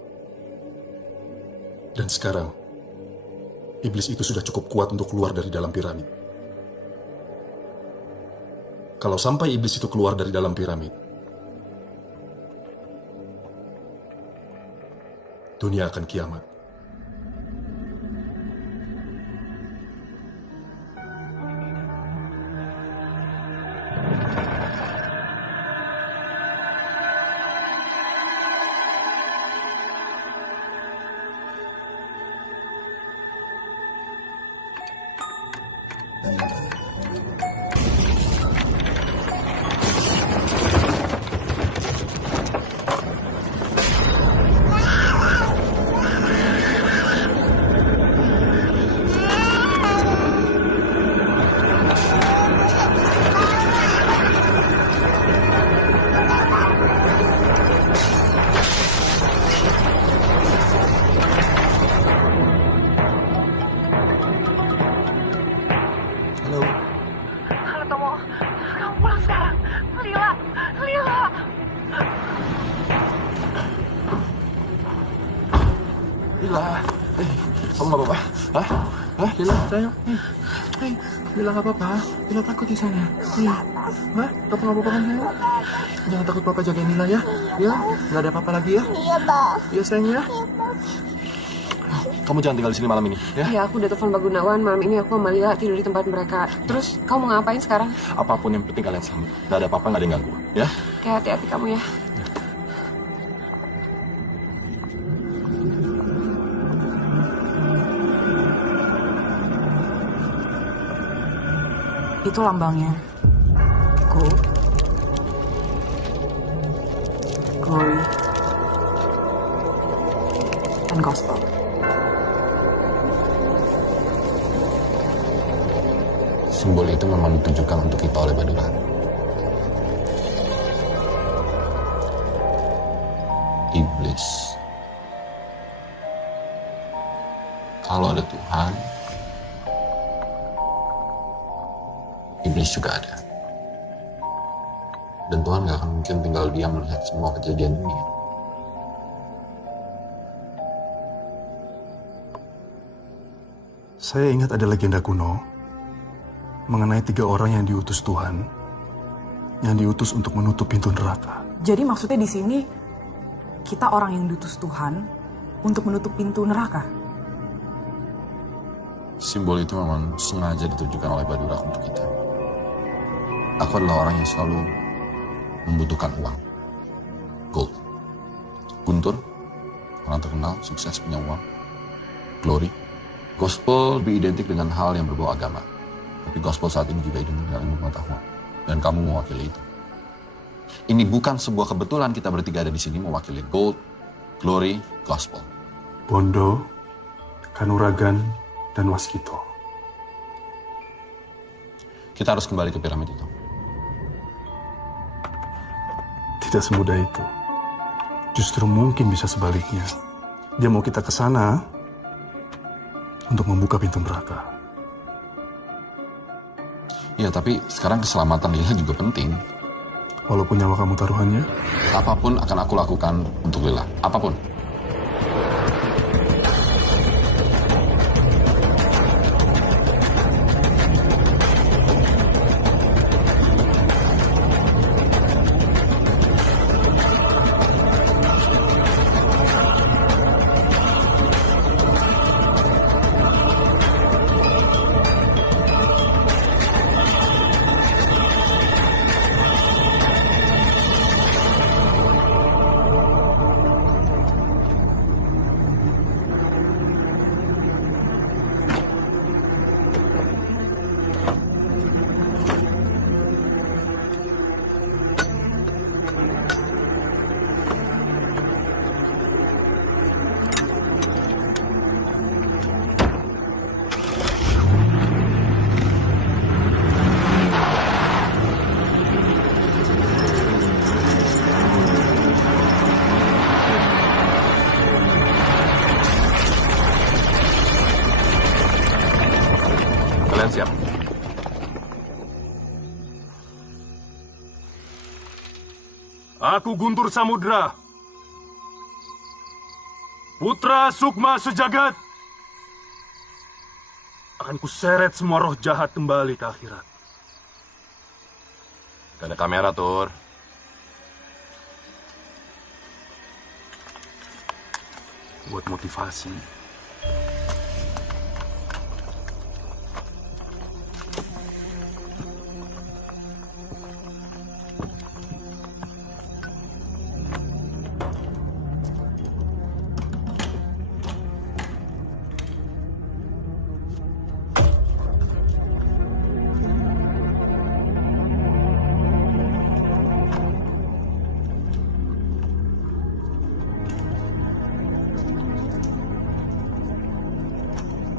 Dan sekarang, iblis itu sudah cukup kuat untuk keluar dari dalam piramid. Kalau sampai iblis itu keluar dari dalam piramid, dunia akan kiamat. Sayang, Lila nggak apa-apa. Lila takut di sana. Hah? Papa nggak apa-apa kan sayang? Jangan takut, Papa jagain Lila ya. Ya, nggak ada apa-apa lagi ya. Iya, Pak. Iya sayang ya. Kamu jangan tinggal di sini malam ini, ya? Iya, aku udah telepon Pak Gunawan. Malam ini aku sama Lila tidur di tempat mereka. Terus kamu mau ngapain sekarang? Apapun yang penting kalian selamat. Nggak ada apa-apa, nggak ada yang ganggu, ya? Oke, hati-hati kamu ya. itu lambangnya. Gold, glory, and gospel. Simbol itu memang ditujukan untuk kita oleh Badura. Iblis. Kalau ada Tuhan, iblis juga ada. Dan Tuhan gak akan mungkin tinggal diam melihat semua kejadian ini. Saya ingat ada legenda kuno mengenai 3 orang yang diutus Tuhan, yang diutus untuk menutup pintu neraka. Jadi maksudnya di sini kita orang yang diutus Tuhan untuk menutup pintu neraka. Simbol itu memang sengaja ditujukan oleh Badura untuk kita. Aku adalah orang yang selalu membutuhkan uang. Gold. Guntur, orang terkenal, sukses, punya uang. Glory, Gospel lebih identik dengan hal yang berbau agama. Tapi gospel saat ini juga identik dengan ilmu pengetahuan. Dan kamu mewakili itu. Ini bukan sebuah kebetulan kita bertiga ada di sini mewakili Gold, Glory, Gospel. Bondo, Kanuragan, dan Waskito. Kita harus kembali ke piramid itu. Tidak semudah itu. Justru mungkin bisa sebaliknya. Dia mau kita ke sana untuk membuka pintu neraka. Iya, tapi sekarang keselamatan Lila juga penting. Walaupun nyawa kamu taruhannya? Apapun akan aku lakukan untuk Lila. Apapun. Kalian siap? Aku Guntur Samudra, putra Sukma Sejagat. Akan kuseret semua roh jahat kembali ke akhirat. Gak ada kamera, Tur. Buat motivasi.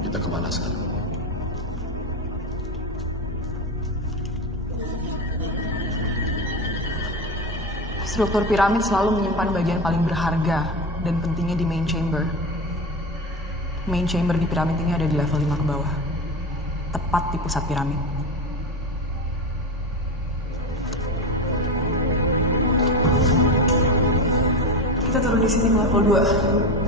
Kita kemana sekarang? Struktur piramid selalu menyimpan bagian paling berharga dan pentingnya di main chamber. Main chamber di piramid ini ada di level 5 ke bawah. Tepat di pusat piramid. Kita turun di sini ke level 2.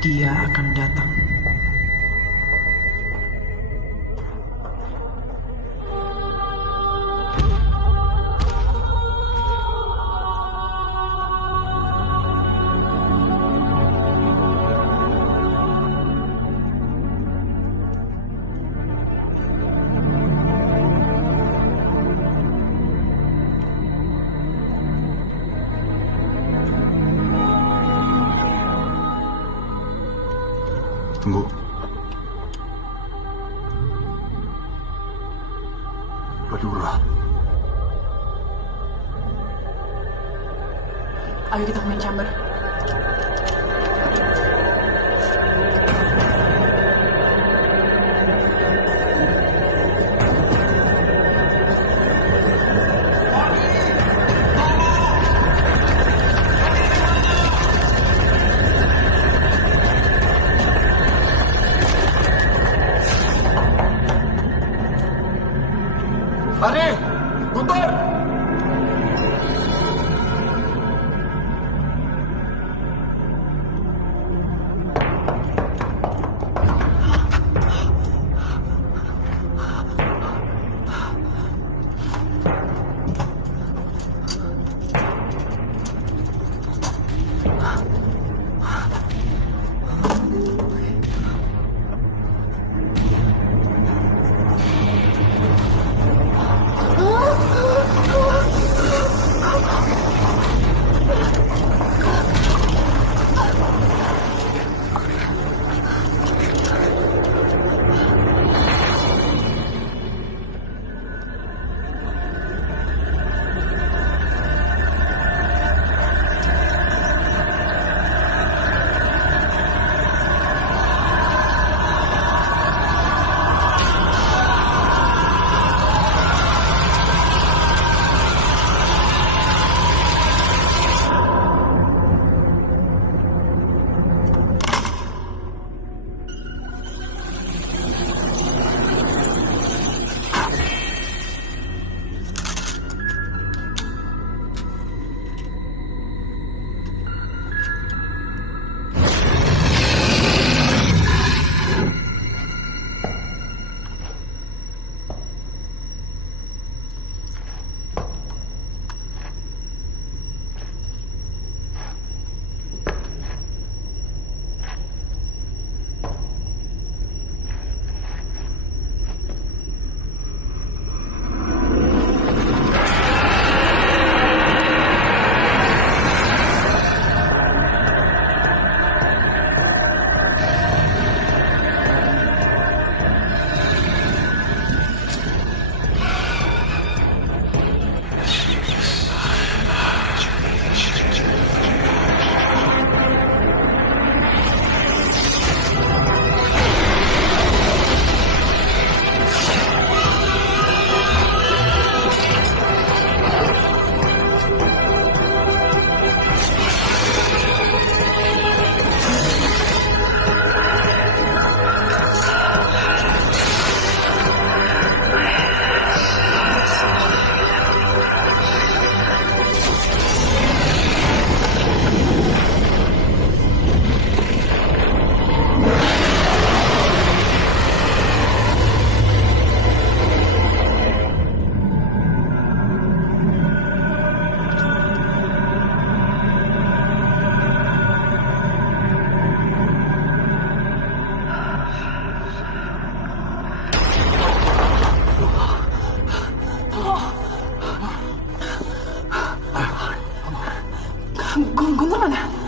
Dia akan datang. Tunggu. Badura. Ayo kita ke main chamber. Lari! Guntur!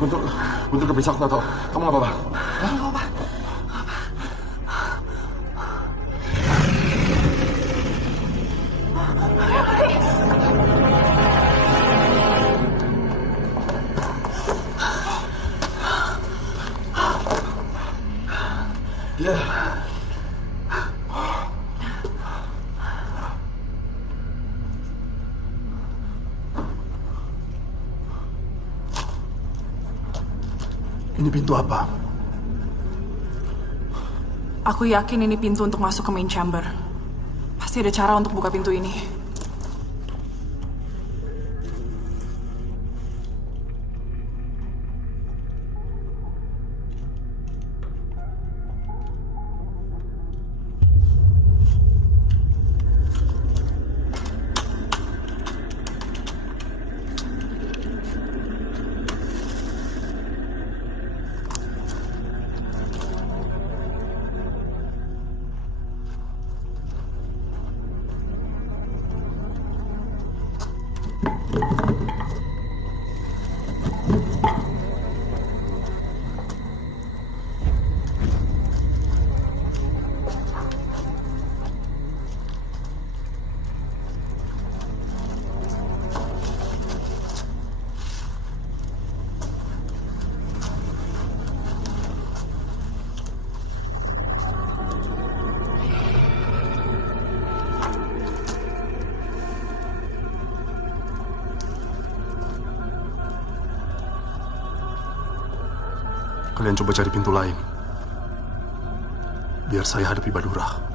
Untuk kepisah aku nggak tahu. Kamu nggak apa-apa? Nggak apa-apa. Iya. Ini pintu apa? Aku yakin ini pintu untuk masuk ke main chamber. Pasti ada cara untuk buka pintu ini. Kalian coba cari pintu lain. Biar saya hadapi Badura.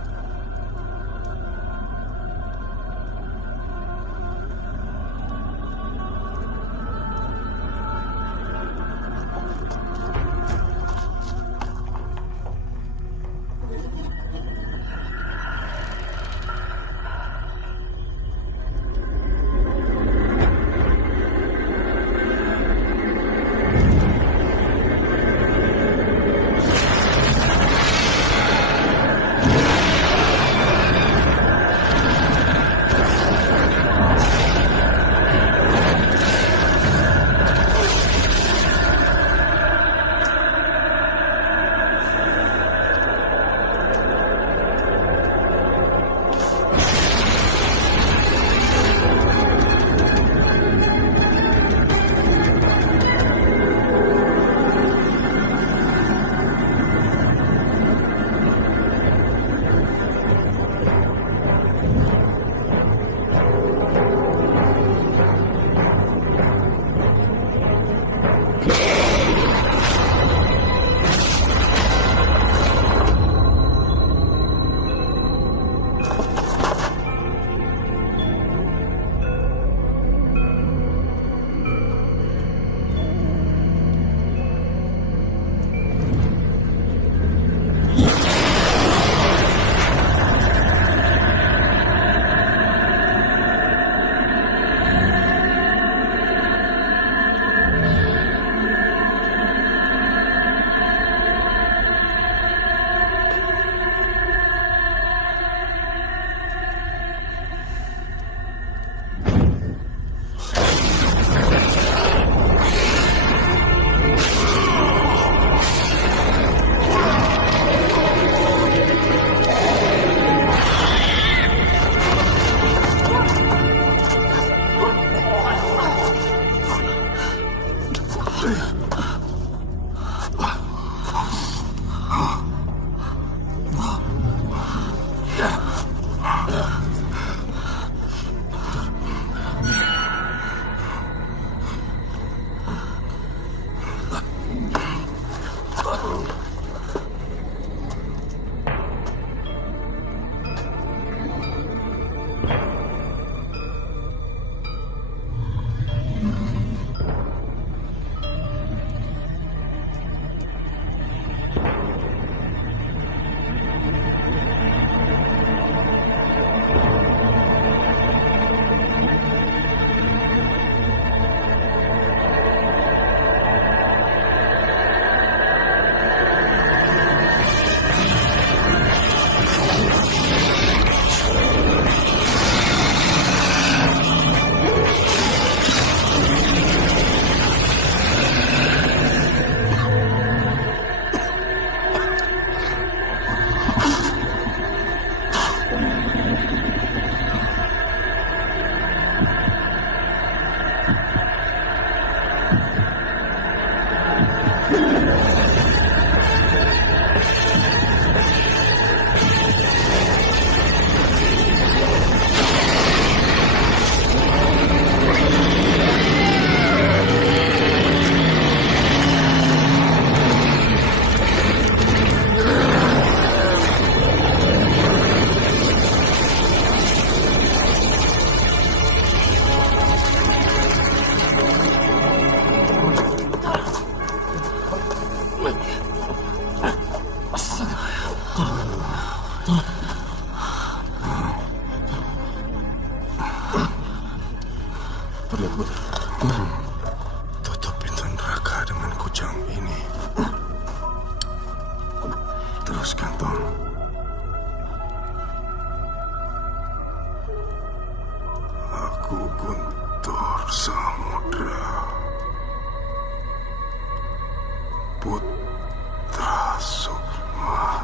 Putra Sukma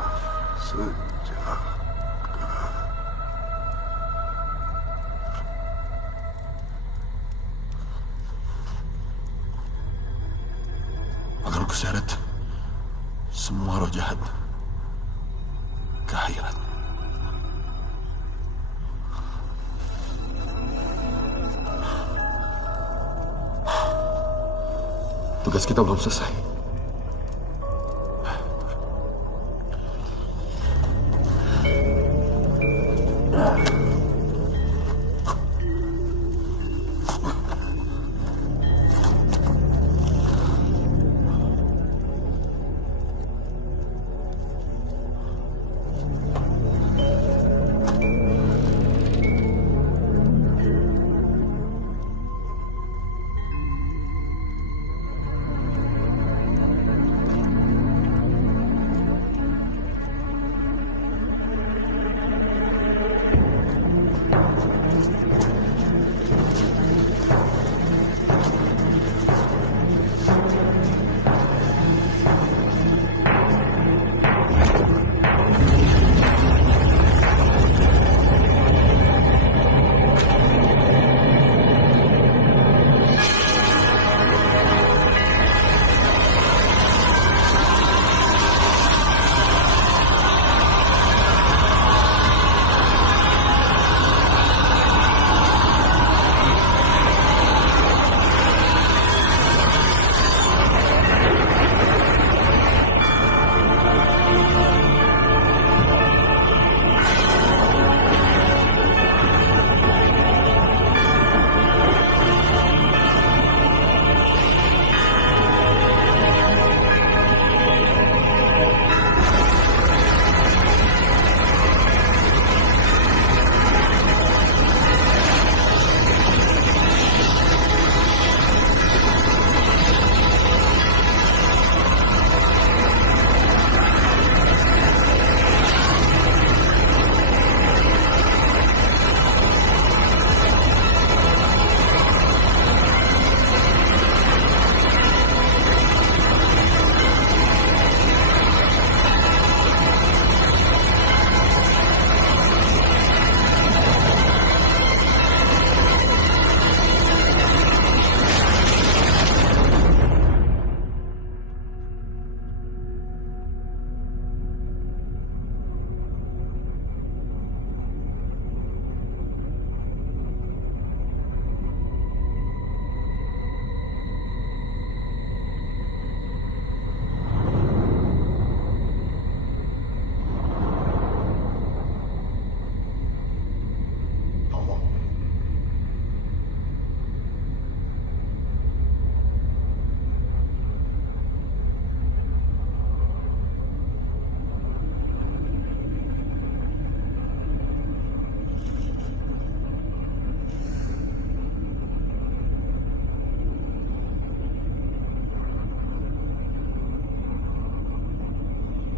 Sejagat. Agar kuseret semua roh jahat ke akhirat. Tugas kita belum selesai.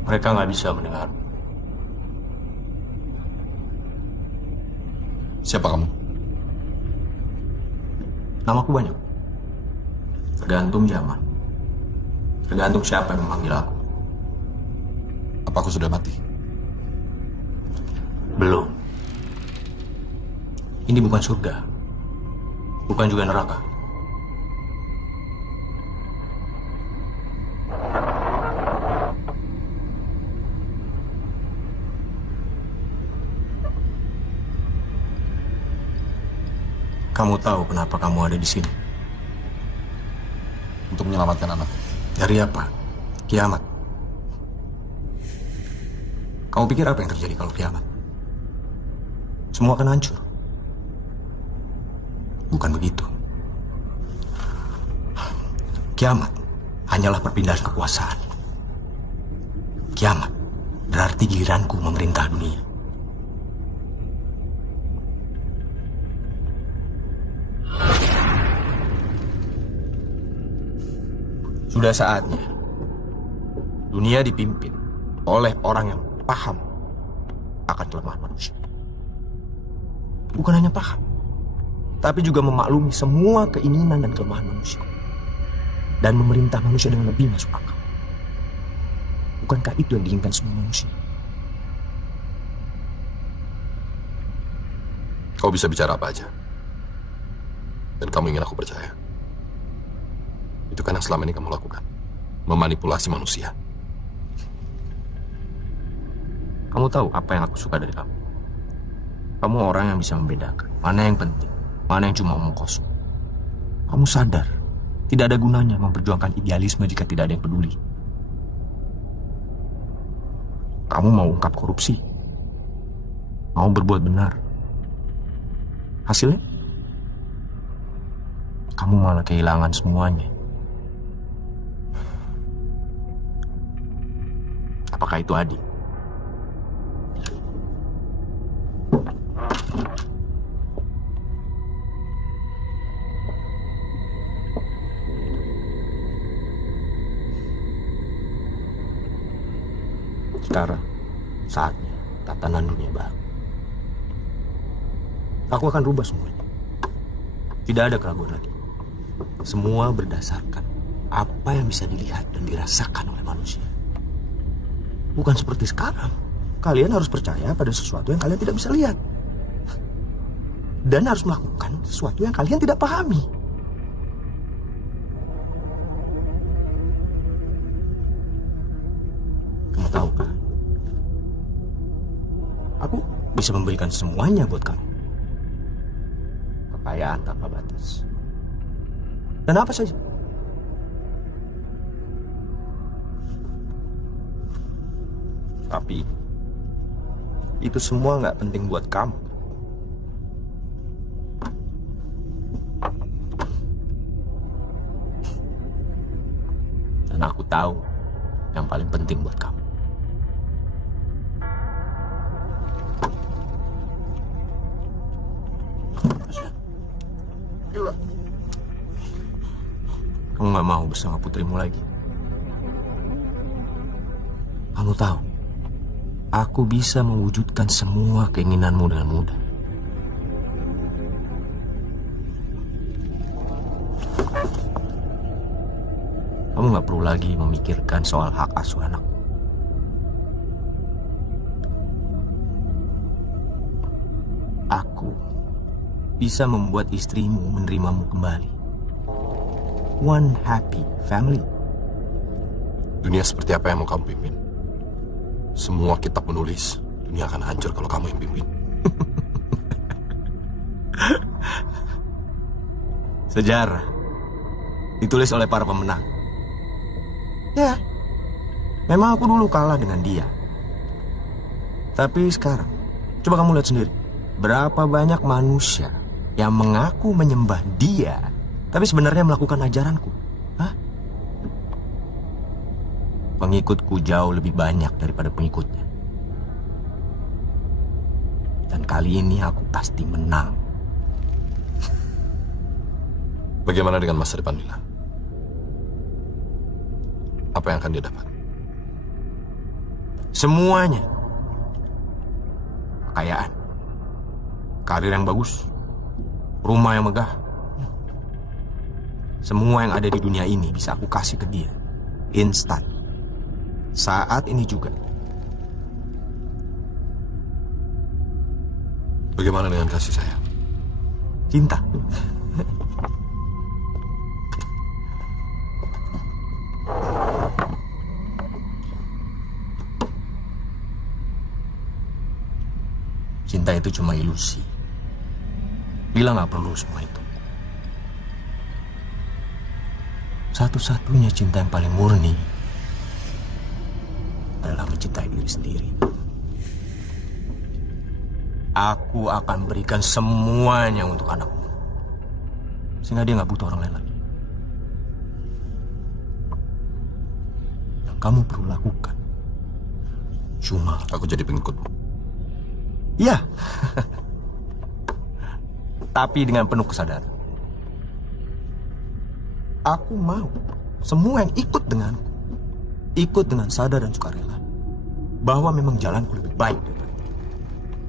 Mereka nggak bisa mendengar. Siapa kamu? Namaku banyak. Tergantung zaman. Tergantung siapa yang memanggil aku. Apa aku sudah mati? Belum. Ini bukan surga. Bukan juga neraka. Kamu tahu kenapa kamu ada di sini? Untuk menyelamatkan anak. Dari apa? Kiamat. Kamu pikir apa yang terjadi kalau kiamat? Semua akan hancur. Bukan begitu. Kiamat hanyalah perpindahan kekuasaan. Kiamat berarti giliranku memerintah dunia. Sudah saatnya dunia dipimpin oleh orang yang paham akan kelemahan manusia. Bukan hanya paham, tapi juga memaklumi semua keinginan dan kelemahan manusia. Dan memerintah manusia dengan lebih masuk akal. Bukankah itu yang diinginkan semua manusia? Kau bisa bicara apa aja. Dan kamu ingin aku percaya. Itu kan yang selama ini kamu lakukan. Memanipulasi manusia. Kamu tahu apa yang aku suka dari kamu? Kamu orang yang bisa membedakan mana yang penting, mana yang cuma omong kosong. Kamu sadar, tidak ada gunanya memperjuangkan idealisme jika tidak ada yang peduli. Kamu mau ungkap korupsi, mau berbuat benar. Hasilnya? Kamu malah kehilangan semuanya. Apakah itu adil? Sekarang, saatnya tatanan dunia baru. Aku akan rubah semuanya. Tidak ada keraguan lagi. Semua berdasarkan apa yang bisa dilihat dan dirasakan oleh manusia. Bukan seperti sekarang. Kalian harus percaya pada sesuatu yang kalian tidak bisa lihat. Dan harus melakukan sesuatu yang kalian tidak pahami. Kamu tahu kan? Aku bisa memberikan semuanya buat kamu. Kekayaan tanpa batas. Dan apa saja. Tapi itu semua nggak penting buat kamu. Dan aku tahu yang paling penting buat kamu. Kamu nggak mau bersama putrimu lagi. Kamu tahu, aku bisa mewujudkan semua keinginanmu dengan mudah. Kamu nggak perlu lagi memikirkan soal hak asuh anak. Aku bisa membuat istrimu menerimamu kembali. One happy family. Dunia seperti apa yang mau kamu pimpin? Semua kitab menulis, dunia akan hancur kalau kamu yang pimpin. Sejarah ditulis oleh para pemenang. Ya, memang aku dulu kalah dengan dia. Tapi sekarang, coba kamu lihat sendiri. Berapa banyak manusia yang mengaku menyembah dia, tapi sebenarnya melakukan ajaranku. Hah? Pengikutku jauh lebih banyak daripada pengikutnya. Dan kali ini aku pasti menang. Bagaimana dengan masa depan Lila? Apa yang akan dia dapat? Semuanya. Kekayaan. Karir yang bagus. Rumah yang megah. Semua yang ada di dunia ini bisa aku kasih ke dia. Instan. Saat ini juga. Bagaimana dengan kasih sayang? Cinta. Cinta itu cuma ilusi. Lila nggak perlu semua itu. Satu-satunya cinta yang paling murni adalah mencintai diri sendiri. Aku akan berikan semuanya untuk anakmu. Sehingga dia nggak butuh orang lain lagi. Yang kamu perlu lakukan cuma... Aku jadi pengikutmu. Iya. Tapi dengan penuh kesadaran. Aku mau semua yang ikut denganku, ikut dengan sadar dan sukarela, bahwa memang jalanku lebih baik daripada itu.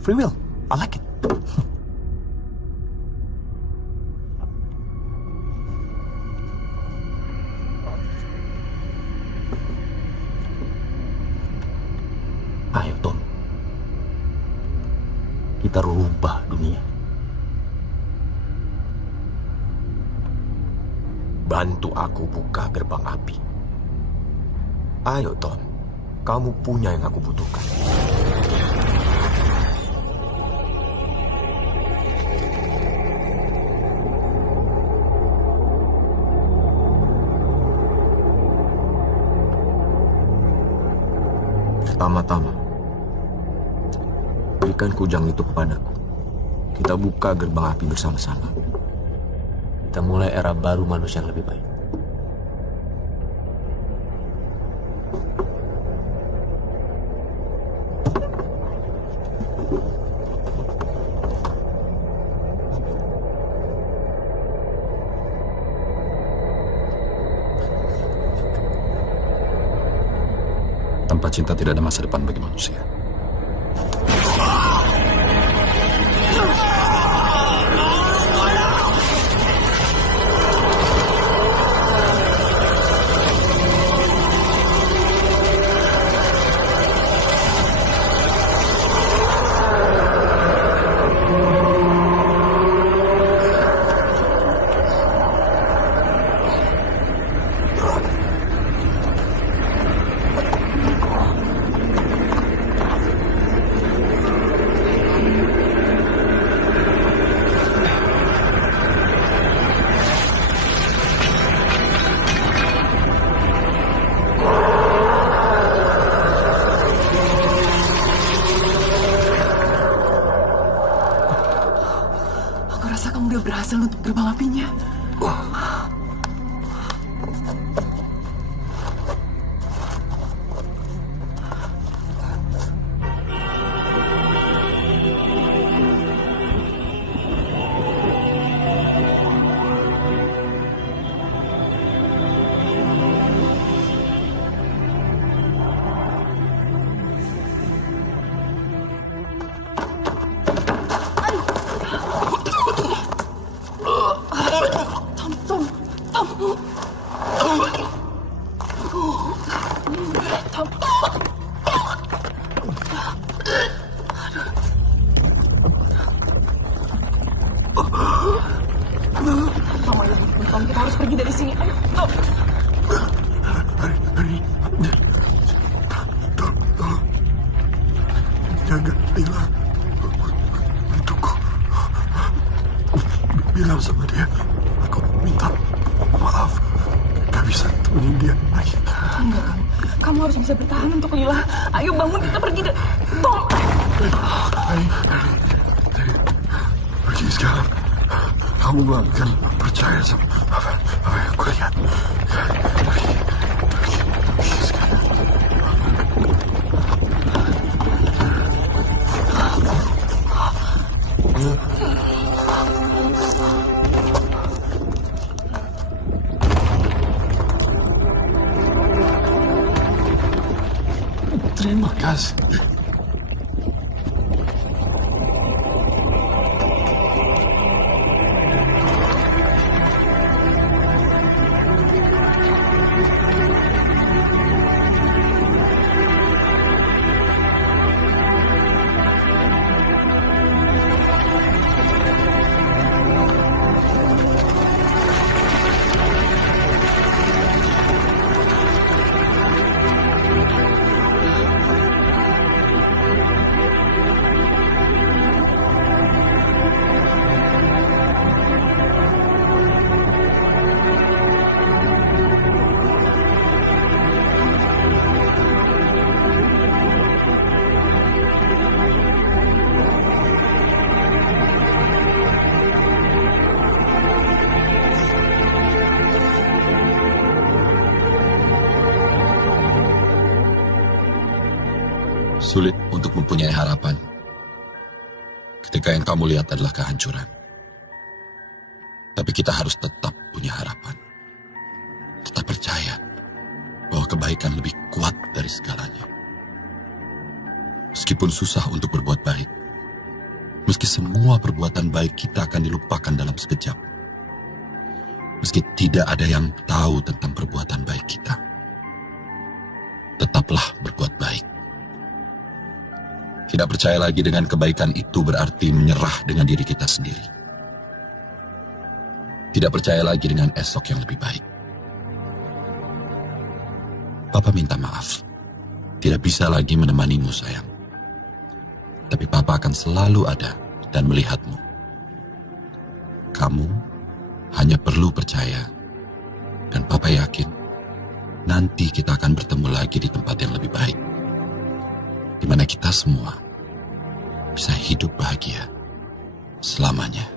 Free will, I like it. kita rubah dunia. Bantu aku buka gerbang api. Ayo, Tom. Kamu punya yang aku butuhkan. Pertama-tama, berikan kujang itu kepadaku. Kita buka gerbang api bersama-sama. Kita mulai era baru manusia yang lebih baik. Tanpa cinta tidak ada masa depan bagi manusia. Berhasil untuk gerbang apinya. Kita harus pergi dari sini. Ayo. Tolong. Jaga Lila. Untukku. Bilang sama dia. Aku minta maaf. Gak bisa temenin dia lagi. Enggak. Kamu harus bisa bertahan untuk Lila. Ayo bangun, kita pergi. Tom. Pergi sekarang. Kamu gak akan percaya sama apa yang aku lihat. Pergi sekarang. Terima kasih. Sulit untuk mempunyai harapan ketika yang kamu lihat adalah kehancuran. Tapi kita harus tetap punya harapan. Tetap percaya bahwa kebaikan lebih kuat dari segalanya. Meskipun susah untuk berbuat baik, meski semua perbuatan baik kita akan dilupakan dalam sekejap, meski tidak ada yang tahu tentang perbuatan baik kita, tetaplah berbuat baik. Tidak percaya lagi dengan kebaikan itu berarti menyerah dengan diri kita sendiri. Tidak percaya lagi dengan esok yang lebih baik. Papa minta maaf. Tidak bisa lagi menemanimu, sayang. Tapi Papa akan selalu ada dan melihatmu. Kamu hanya perlu percaya. Dan Papa yakin, nanti kita akan bertemu lagi di tempat yang lebih baik. Di mana kita semua bisa hidup bahagia selamanya.